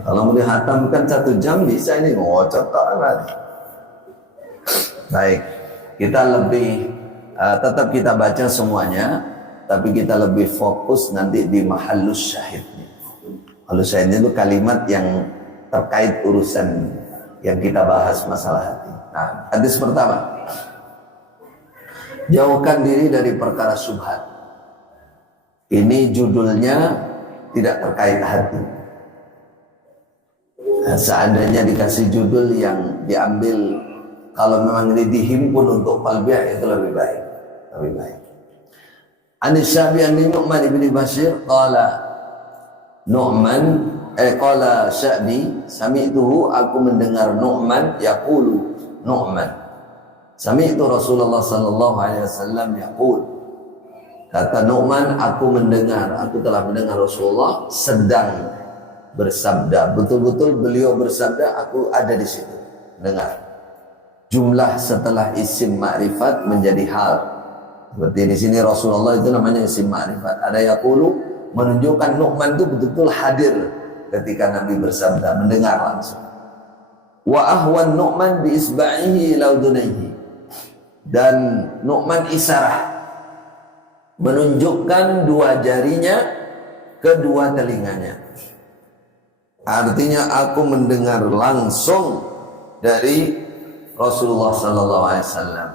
Kalau mau dihatamkan 1 jam bisa ini, ngocot banget. Baik, kita lebih tetap kita baca semuanya, tapi kita lebih fokus nanti di mahallus syahidnya. Mahallus syahidnya itu kalimat yang terkait urusan yang kita bahas masalah hati. Nah, hadis pertama, jauhkan diri dari perkara syubhat. Ini judulnya tidak terkait hati. Nah, seandainya dikasih judul yang diambil, kalau memang ini dihimpun untuk qalbiyah, itu lebih baik. Lebih baik. Anis Syabi'ani Nu'man ibn Bashir qala qala Syabi sami'tuhu, aku mendengar Nu'man yaqulu, Nu'man sami'tu Rasulullah sallallahu alaihi wasallam yaqul, kata Nu'man, aku telah mendengar Rasulullah sedang bersabda. Betul-betul beliau bersabda, aku ada di situ dengar. Jumlah setelah isim ma'rifat menjadi hal. Seperti di sini Rasulullah itu namanya isim ma'rifat. Ada yaqulu, menunjukkan Nu'man itu betul-betul hadir ketika Nabi bersabda, mendengar langsung. Wa ahwan Nu'man bi isba'ihi ila udunayhi, dan Nu'man isarah, menunjukkan 2 jarinya ke 2 telinganya. Artinya aku mendengar langsung dari Rasulullah sallallahu alaihi wasallam.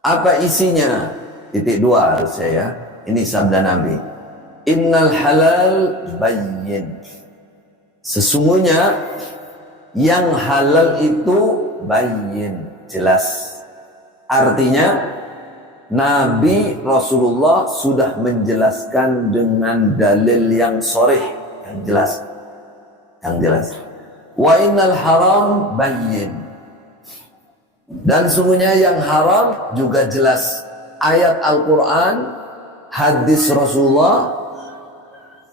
Apa isinya? Titik 2 harusnya ya. Ini sabda Nabi. Innal halal bayyin. Sesungguhnya yang halal itu bayyin, jelas. Artinya Nabi Rasulullah sudah menjelaskan dengan dalil yang sharih, yang jelas. Yang jelas. Wa innal haram bayyin. Dan sungguhnya yang haram juga jelas. Ayat Al-Quran, hadis Rasulullah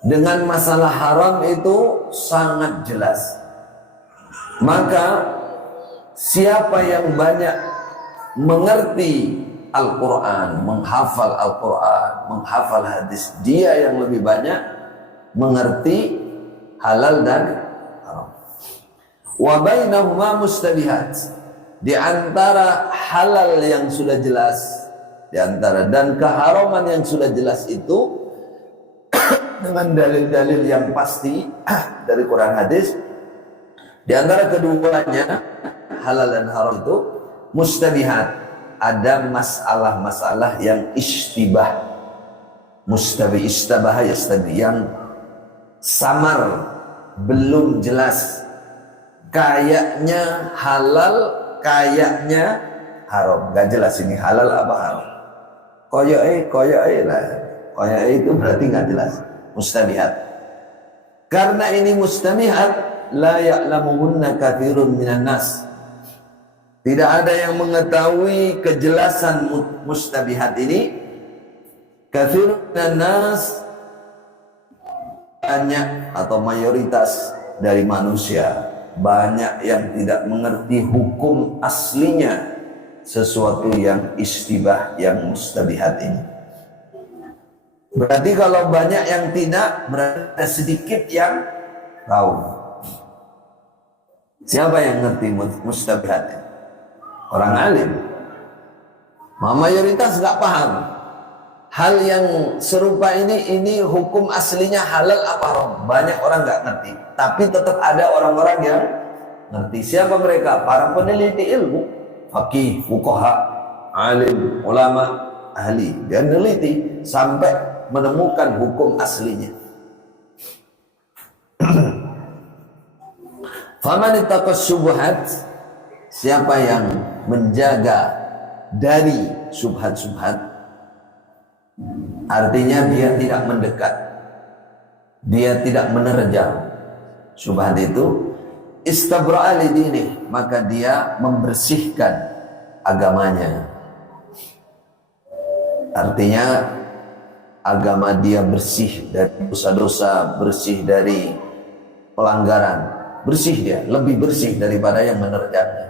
dengan masalah haram itu sangat jelas. Maka siapa yang banyak mengerti Al-Quran, menghafal Al-Quran, menghafal hadis, dia yang lebih banyak mengerti halal dan haram. Wa bainahuma mustabihat. Di antara halal yang sudah jelas, di antara dan keharaman yang sudah jelas itu dengan dalil-dalil yang pasti dari Quran hadis, di antara keduanya halal dan haram itu mustabihat. Ada masalah-masalah yang istibah. Mustabih, istabah yastabi, yang samar, belum jelas, kayaknya halal, kayaknya haram, gak jelas ini halal apa haram. Koyok lah, koyok itu berarti gak jelas. Mustabihat. Karena ini mustabihat, la ya'lamuhunna katsirun minan nas. Tidak ada yang mengetahui kejelasan mustabihat ini. Katsirun minan nas, banyak atau mayoritas dari manusia, banyak yang tidak mengerti hukum aslinya sesuatu yang istibah, yang mustabihat ini. Berarti kalau banyak yang tidak, berarti ada sedikit yang tahu. Siapa yang ngerti mustabihatnya? Orang alim. Mayoritas nggak paham. Hal yang serupa ini hukum aslinya halal apa haram? Banyak orang nggak ngerti. Tapi tetap ada orang-orang yang ngerti. Siapa mereka? Para peneliti ilmu, faqih, fuqaha, alim, ulama, ahli. Dia meneliti sampai menemukan hukum aslinya. Faman ittaqas syubhat, siapa yang menjaga dari syubhat-syubhat, artinya dia tidak mendekat, dia tidak menerjang syubhat itu, istabra'a lidini, maka dia membersihkan agamanya. Artinya agama dia bersih dari dosa-dosa, bersih dari pelanggaran, bersih dia, lebih bersih daripada yang menerjangnya.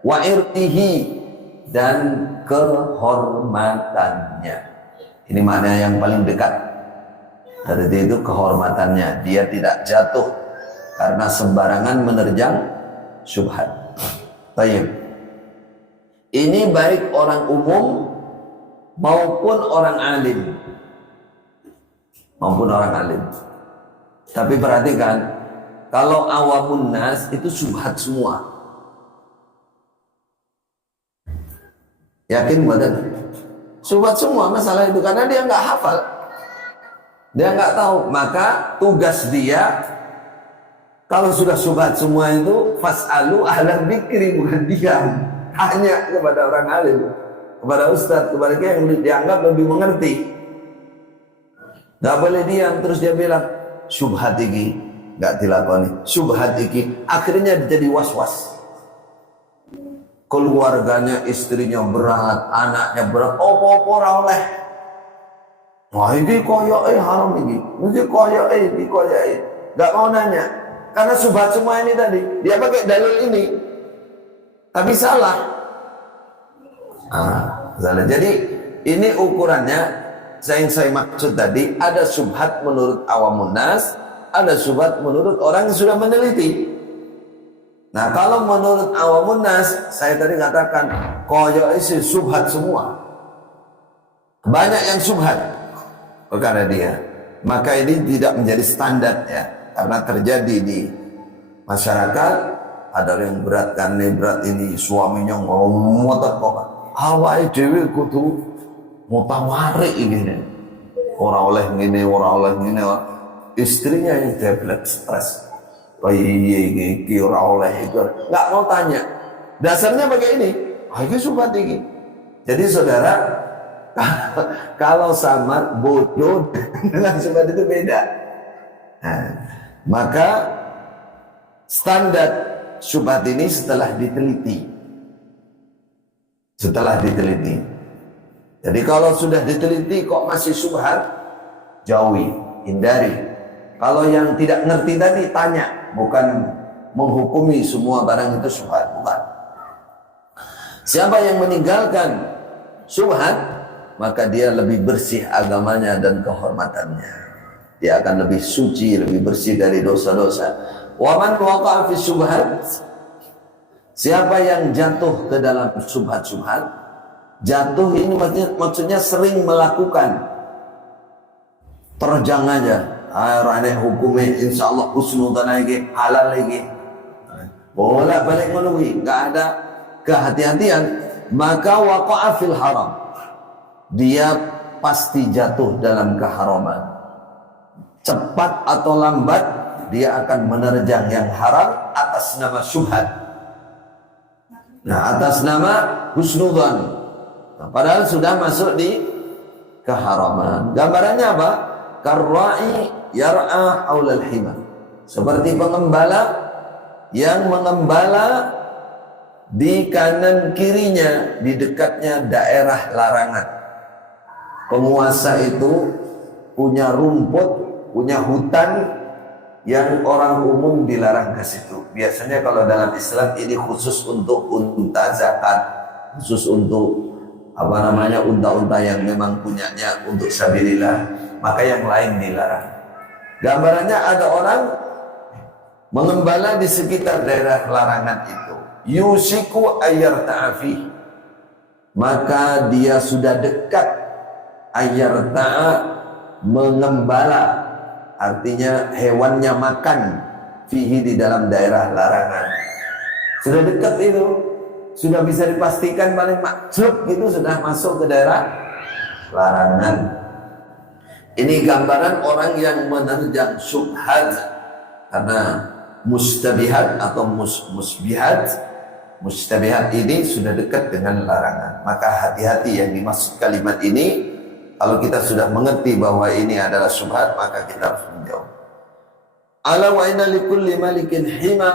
Wa irtihi, dan kehormatannya. Ini makna yang paling dekat. Arti itu kehormatannya, dia tidak jatuh karena sembarangan menerjang syubhat. Baik. Ini baik orang umum maupun orang alim. Maupun orang alim. Tapi perhatikan, kalau awamun nas itu syubhat semua. Yakin buatan? Syubhat semua masalah itu, karena dia nggak hafal, dia nggak tahu. Maka tugas dia, kalau sudah syubhat semua itu, fas'alu ahlan dzikri, bukan diam hanya kepada orang alim, kepada ustadz, kepada yang dianggap lebih mengerti. Nggak boleh diam terus dia bilang syubhat iki nggak dilakoni, syubhat iki, akhirnya jadi was-was. Keluarganya, istrinya berat, anaknya berat, opo-opo ora oleh. Wah, ini koyoke haram ini koyoke. Gak mau nanya, karena syubhat semua ini tadi. Dia pakai dalil ini, tapi salah. Salah. Jadi ini ukurannya. Yang saya maksud tadi, ada syubhat menurut awamun nas, ada syubhat menurut orang yang sudah meneliti. Nah, kalau menurut awamun nas, saya tadi katakan koyo isi syubhat semua. Banyak yang syubhat perkara dia. Maka ini tidak menjadi standar ya, karena terjadi di masyarakat. Ada yang berat kan, berat ini suaminya ngomong ngotot kok. Awake dhewe kudu mutawarik ini. Ora oleh ngene, ora oleh ngene. Istrinya yang tablet stres. Iki ora oleh itu, nggak mau tanya. Dasarnya pakai ini, ini syubhat ini. Jadi saudara, kalau sama bodoh dengan syubhat itu beda. Nah, maka standar syubhat ini setelah diteliti. Jadi kalau sudah diteliti kok masih syubhat, jauhi, hindari. Kalau yang tidak ngerti tadi tanya. Bukan menghukumi semua barang itu syubhat, bukan. Siapa yang meninggalkan syubhat, maka dia lebih bersih agamanya dan kehormatannya. Dia akan lebih suci, lebih bersih dari dosa-dosa. Wa man waqa'a fi syubhat, siapa yang jatuh ke dalam syubhat-syubhat, jatuh ini maksudnya sering melakukan, terjang aja. Rane hukumnya insya Allah husnudzan lagi, halal lagi. Boleh balik menunggu, nggak ada kehati-hatian, maka waqa'a fil haram, dia pasti jatuh dalam keharaman. Cepat atau lambat dia akan menerjang yang haram atas nama syubhat. Nah, atas nama husnudzan. Nah, padahal sudah masuk di keharaman. Gambarannya apa? Karra'i yar'a haulal hima, seperti pengembala yang mengembala di kanan kirinya, di dekatnya daerah larangan. Penguasa itu punya rumput, punya hutan yang orang umum dilarang ke situ. Biasanya kalau dalam Islam ini khusus untuk unta zakat, khusus untuk unta-unta yang memang punyanya untuk sabilillah, maka yang lain dilarang. Gambarannya ada orang mengembala di sekitar daerah larangan itu, yusiku ayar ta'afi, maka dia sudah dekat ayar ta'a, mengembala, artinya hewannya makan, fihi, di dalam daerah larangan. Sudah dekat itu, sudah bisa dipastikan paling makhluk itu sudah masuk ke daerah larangan. Ini gambaran orang yang menerjang syubhat, karena mustabihat atau musbihat, mustabihat ini sudah dekat dengan larangan. Maka hati-hati yang dimaksud kalimat ini. Kalau kita sudah mengerti bahwa ini adalah syubhat, maka kita harus menjauh. Ala wa inna likulli malikin hima,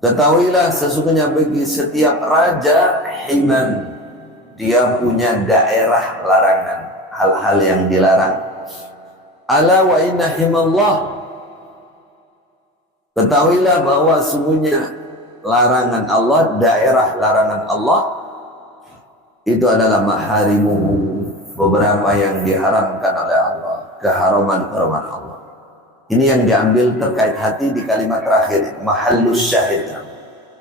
ketahuilah sesungguhnya bagi setiap raja himan, dia punya daerah larangan, hal-hal yang dilarang. Ala wa inna himallah, ketahuilah bahwa sungguhnya larangan Allah, daerah larangan Allah itu adalah maharimuhu, beberapa yang diharamkan oleh Allah, keharaman-keharaman Allah. Ini yang diambil terkait hati di kalimat terakhir, mahallus syahid,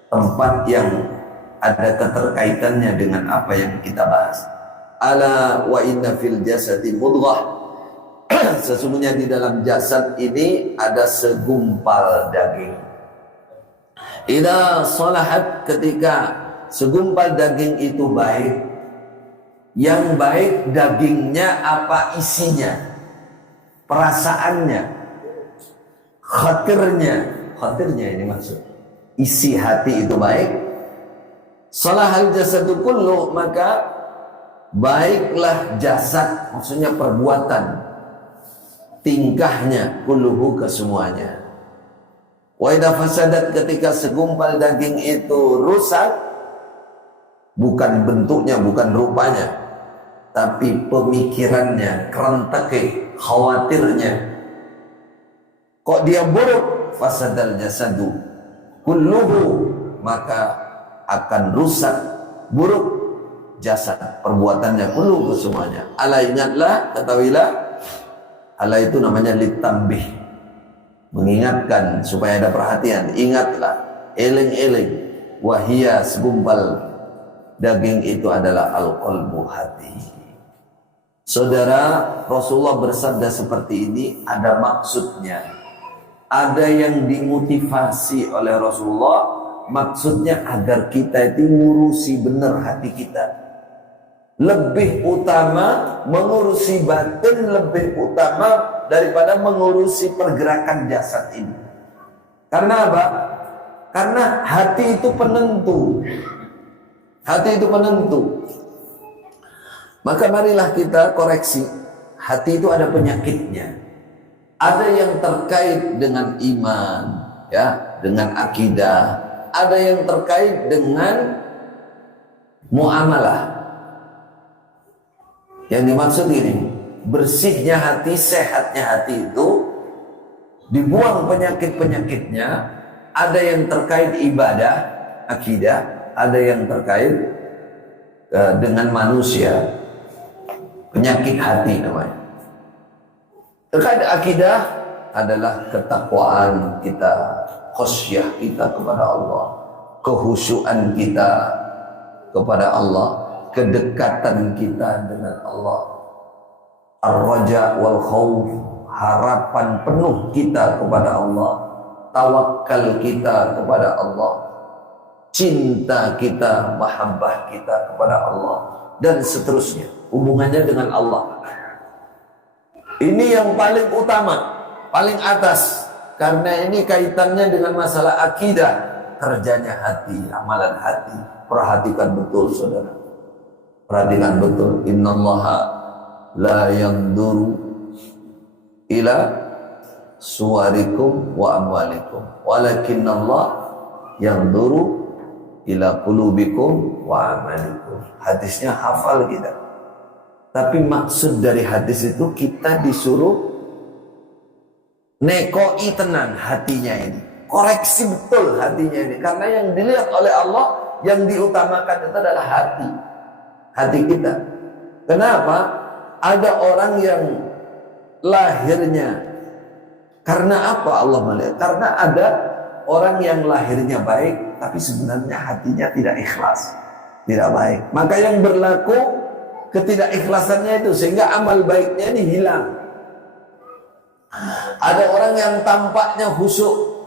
tempat yang ada keterkaitannya dengan apa yang kita bahas. Ala wa inna fil jasadi mudghah, sesungguhnya di dalam jasad ini ada segumpal daging. Idza salahat, ketika segumpal daging itu baik. Yang baik dagingnya apa isinya, perasaannya, khatirnya ini maksud, isi hati itu baik. Salahal jasadu kullu, maka baiklah jasad, maksudnya perbuatan, tingkahnya, kulluhu, kesemuanya. Wa idza fasadat, ketika segumpal daging itu rusak, bukan bentuknya, bukan rupanya, tapi pemikirannya, kerenteke, khawatirnya. Kok dia buruk? Fasadal jasadu kulluhu, maka akan rusak, buruk jasad, perbuatannya, kulluhu, semuanya. Ala, ingatlah, ketahuilah, ala itu namanya litambih, mengingatkan supaya ada perhatian. Ingatlah, eling-eling, wahia, segumpal daging itu adalah al-qalbu, hati. Saudara, Rasulullah bersabda seperti ini ada maksudnya. Ada yang dimotivasi oleh Rasulullah, maksudnya agar kita itu ngurusi benar hati kita. Lebih utama mengurusi batin, lebih utama daripada mengurusi pergerakan jasad ini. Karena apa? Karena hati itu penentu. Hati itu penentu. Maka marilah kita koreksi. Hati itu ada penyakitnya. Ada yang terkait dengan iman, ya, dengan akidah. Ada yang terkait dengan muamalah. Yang dimaksud ini, bersihnya hati, sehatnya hati itu, dibuang penyakit-penyakitnya. Ada yang terkait ibadah, akidah. Ada yang terkait dengan manusia, penyakit hati namanya. Terkait akidah adalah ketakwaan kita, khasyah kita kepada Allah, kehusyuan kita kepada Allah, kedekatan kita dengan Allah, ar-raja wal khauf, harapan penuh kita kepada Allah, tawakal kita kepada Allah, cinta kita, mahabbah kita kepada Allah, dan seterusnya, hubungannya dengan Allah. Ini yang paling utama, paling atas, karena ini kaitannya dengan masalah akidah, kerjanya hati, amalan hati. Perhatikan betul, saudara, perhatikan betul. Innallaha la yanzuru ila suwarikum wa amwalikum, walakinnallah yanzuru ila qulubikum wa amalikum. Hadisnya hafal kita. Tapi maksud dari hadis itu kita disuruh nekoi tenang hatinya ini. Koreksi betul hatinya ini. Karena yang dilihat oleh Allah yang diutamakan itu adalah hati kita. Kenapa? Ada orang yang lahirnya karena apa Allah melihat? Karena ada orang yang lahirnya baik tapi sebenarnya hatinya tidak ikhlas, tidak baik. Maka yang berlaku ketidakikhlasannya itu sehingga amal baiknya ini hilang. Ada orang yang tampaknya khusyuk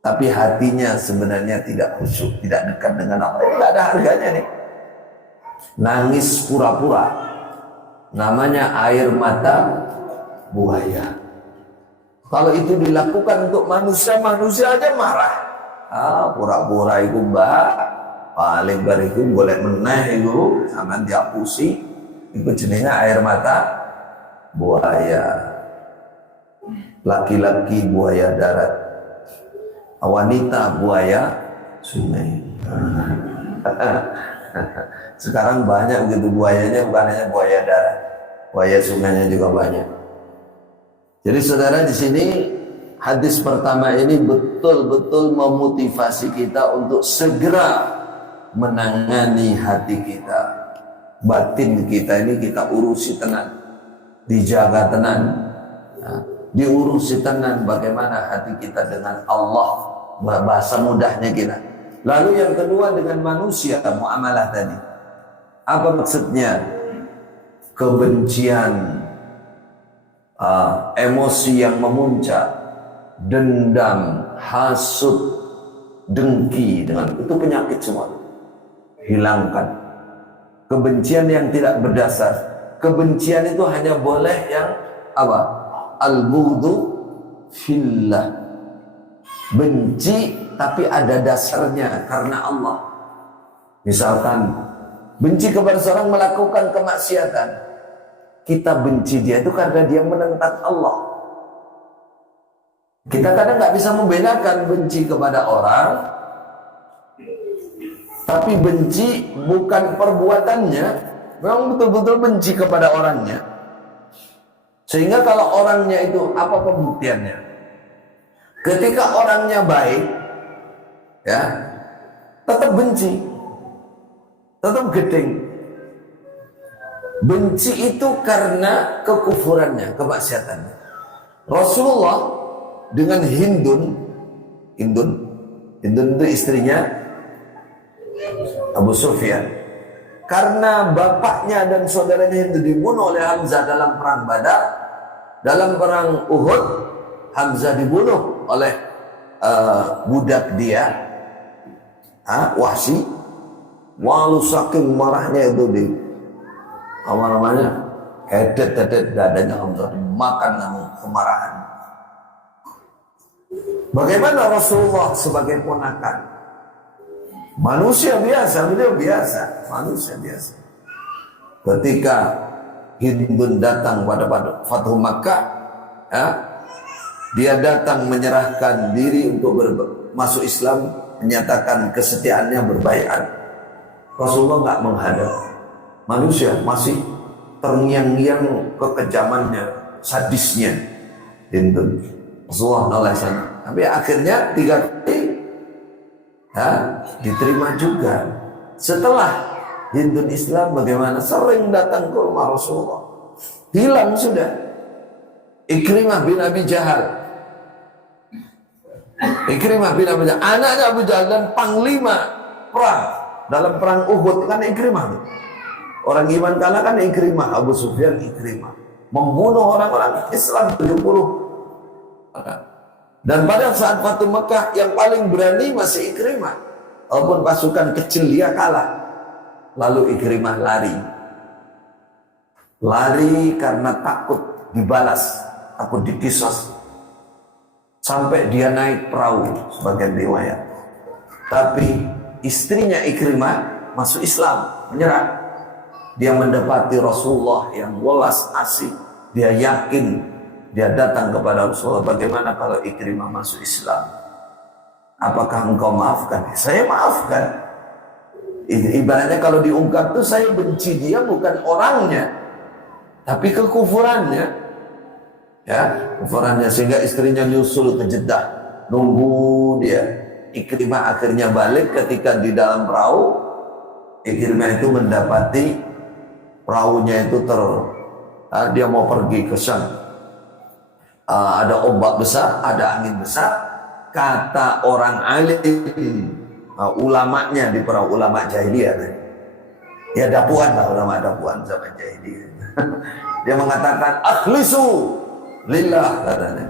tapi hatinya sebenarnya tidak khusyuk, tidak dekat dengan Allah. Ini tidak ada harganya nih. Nangis pura-pura, namanya air mata buaya. Kalau itu dilakukan untuk manusia, manusia aja marah. Pura-pura itu mbak, paling bariku boleh meneh itu, sama dihapusi. Itu jenisnya air mata buaya. Laki-laki buaya darat, wanita buaya sungai. Sekarang banyak gitu buayanya, bukan hanya buaya darat, buaya sungainya juga banyak. Jadi saudara, di sini hadis pertama ini betul-betul memotivasi kita untuk segera menangani hati kita, batin kita ini kita urusi tenan, dijaga tenan, diurusi tenan bagaimana hati kita dengan Allah, bahasa mudahnya kita. Lalu yang kedua dengan manusia, muamalah tadi. Apa maksudnya? Kebencian, emosi yang memuncak, dendam, hasud, dengki, dengan itu penyakit semua. Hilangkan. Kebencian yang tidak berdasar. Kebencian itu hanya boleh yang apa? Al-bughdu fillah. Benci tapi ada dasarnya karena Allah. Misalkan benci kepada seorang melakukan kemaksiatan, kita benci dia itu karena dia menentang Allah. Kita kadang nggak bisa membedakan benci kepada orang, tapi benci bukan perbuatannya, memang betul-betul benci kepada orangnya. Sehingga kalau orangnya itu apa pembuktiannya? Ketika orangnya baik, ya, tetap benci, tetap gedeng. Benci itu karena kekufurannya, kemaksiatannya. Rasulullah dengan Hindun itu istrinya Abu Sufyan. Karena bapaknya dan saudaranya itu dibunuh oleh Hamzah dalam perang Badar, dalam perang Uhud, Hamzah dibunuh oleh budak dia, Wahsy. Walau saking marahnya itu di namanya hedet dadanya Hamzah, dimakan dengan kemarahan. Bagaimana Rasulullah sebagai ponakan, manusia biasa, beliau biasa, manusia biasa. Ketika Hindun datang pada Fathu Makkah, ya, dia datang menyerahkan diri untuk masuk Islam, menyatakan kesetiaannya, berbaiat. Rasulullah nggak menghadap. Manusia masih terngiang-ngiang kekejamannya, sadisnya Hindun. Rasulullah noleh sana. Tapi akhirnya 3 kali diterima juga. Setelah Hindun Islam, bagaimana? Sering datang ke rumah Rasulullah. Hilang sudah. Ikrimah bin Abi Jahal. Ikrimah bin Abi Jahal, anaknya Abu Jahal dan panglima perang dalam perang Uhud kan Ikrimah. Orang iman kalah kan Ikrimah, Abu Sufyan Ikrimah. Membunuh orang-orang Islam 70. Dan pada saat Fathu Mekah yang paling berani masih Ikrimah. Walaupun pasukan kecil dia kalah. Lalu Ikrimah lari. Lari karena takut dibalas, takut dikisos. Sampai dia naik perahu sebagian riwayat. Tapi istrinya Ikrimah masuk Islam, menyerah. Dia mendapati Rasulullah yang welas asih. Dia yakin. Dia datang kepada Rasulullah, bagaimana kalau Ikrimah masuk Islam? Apakah engkau maafkan? Saya maafkan. Ibaratnya kalau diungkap itu saya benci dia bukan orangnya, tapi kekufurannya. Ya, kufurannya, sehingga istrinya nyusul ke Jeddah, nunggu dia. Ikrimah akhirnya balik. Ketika di dalam perahu, Ikrimah itu mendapati perahunya itu dia mau pergi ke sana. Ada ombak besar, ada angin besar. Kata orang alim, ulamanya di perahu, ulama jahiliyah, ya dapuan lah, ulama dapuan zaman jahiliyah. Dia mengatakan akhlisu lillah, katanya,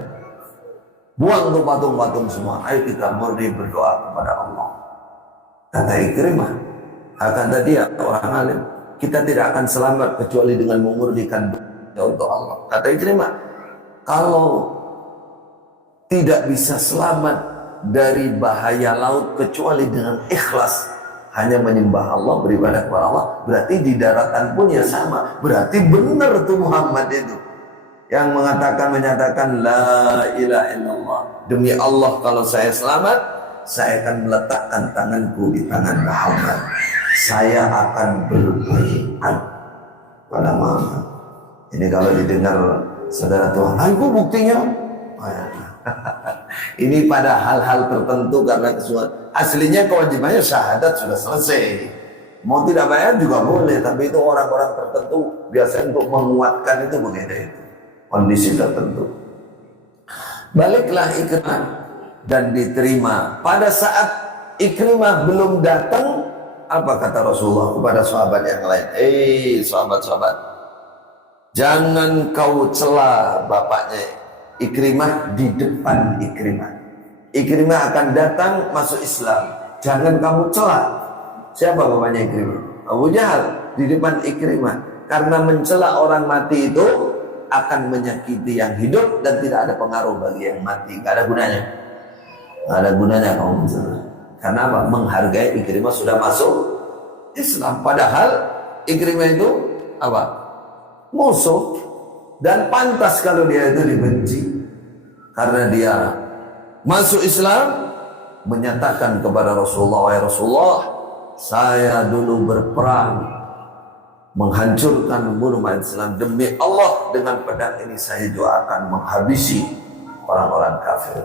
buang tuh patung-patung semua, ayo kita murni berdoa kepada Allah. Kata Ikrimah, kata dia orang alim, kita tidak akan selamat kecuali dengan memurnikan doa untuk Allah. Kata Ikrimah, kalau tidak bisa selamat dari bahaya laut kecuali dengan ikhlas, hanya menyembah Allah, beribadah kepada Allah, berarti di daratan pun ya sama. Berarti benar tuh Muhammad itu yang menyatakan la ilaha illallah. Demi Allah, kalau saya selamat, saya akan meletakkan tanganku di tangan Muhammad. Saya akan berbaiat pada Muhammad. Ini kalau didengar saudara Tuhan, itu buktinya. Ini pada hal-hal tertentu, karena aslinya kewajibannya syahadat sudah selesai. Mau tidak bayar juga boleh, tapi itu orang-orang tertentu biasanya untuk menguatkan itu begitu, itu kondisi tertentu. Baliklah Ikrimah dan diterima. Pada saat Ikrimah belum datang, apa kata Rasulullah kepada sahabat yang lain? Sahabat-sahabat, jangan kau cela bapaknya Ikrimah di depan Ikrimah. Ikrimah akan datang masuk Islam, jangan kamu cela. Siapa bapaknya Ikrimah? Abu Jahal di depan Ikrimah. Karena mencela orang mati itu akan menyakiti yang hidup dan tidak ada pengaruh bagi yang mati. Gak ada gunanya. Gak ada gunanya kamu mencela. Karena apa? Menghargai Ikrimah sudah masuk Islam. Padahal Ikrimah itu apa? Musuh. Dan pantas kalau dia itu dibenci, karena dia masuk Islam, menyatakan kepada Rasulullah, "Wahai Rasulullah, saya dulu berperang menghancurkan, membunuh umat Islam. Demi Allah, dengan pedang ini saya juga akan menghabisi orang-orang kafir."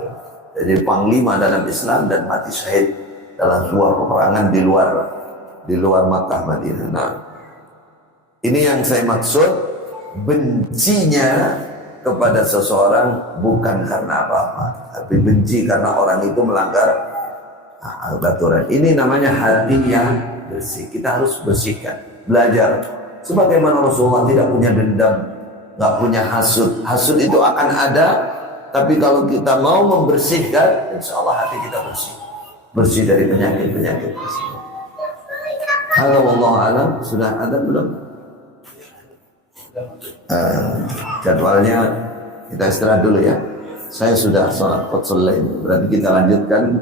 Jadi panglima dalam Islam dan mati syahid dalam sebuah peperangan di luar Makkah Madinah. Nah, ini yang saya maksud. Bencinya kepada seseorang bukan karena apa-apa, tapi benci karena orang itu melanggar aturan. Ini namanya hati yang bersih. Kita harus bersihkan, belajar. Sebagaimana Rasulullah tidak punya dendam, nggak punya hasud. Hasud itu akan ada, tapi kalau kita mau membersihkan, insya Allah hati kita bersih, bersih dari penyakit-penyakit. Halo, wallahu alam. Sudah ada belum? Jadwalnya kita istirahat dulu ya. Saya sudah sholat qadsul lail, berarti kita lanjutkan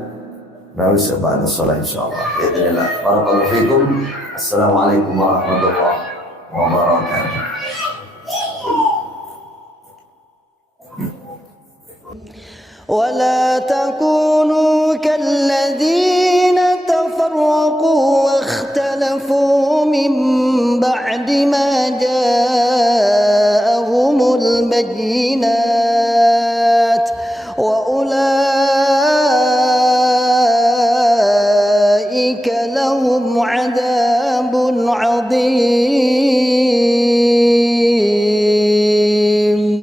rawis ba'da sholat insyaallah. Bismillah. Barakallahu fikum. Assalamualaikum warahmatullahi wabarakatuh. ولا تكونوا كالذين تفرقوا واختلفوا من بعد ما جاءهم البينات وأولئك لهم عذاب عظيم.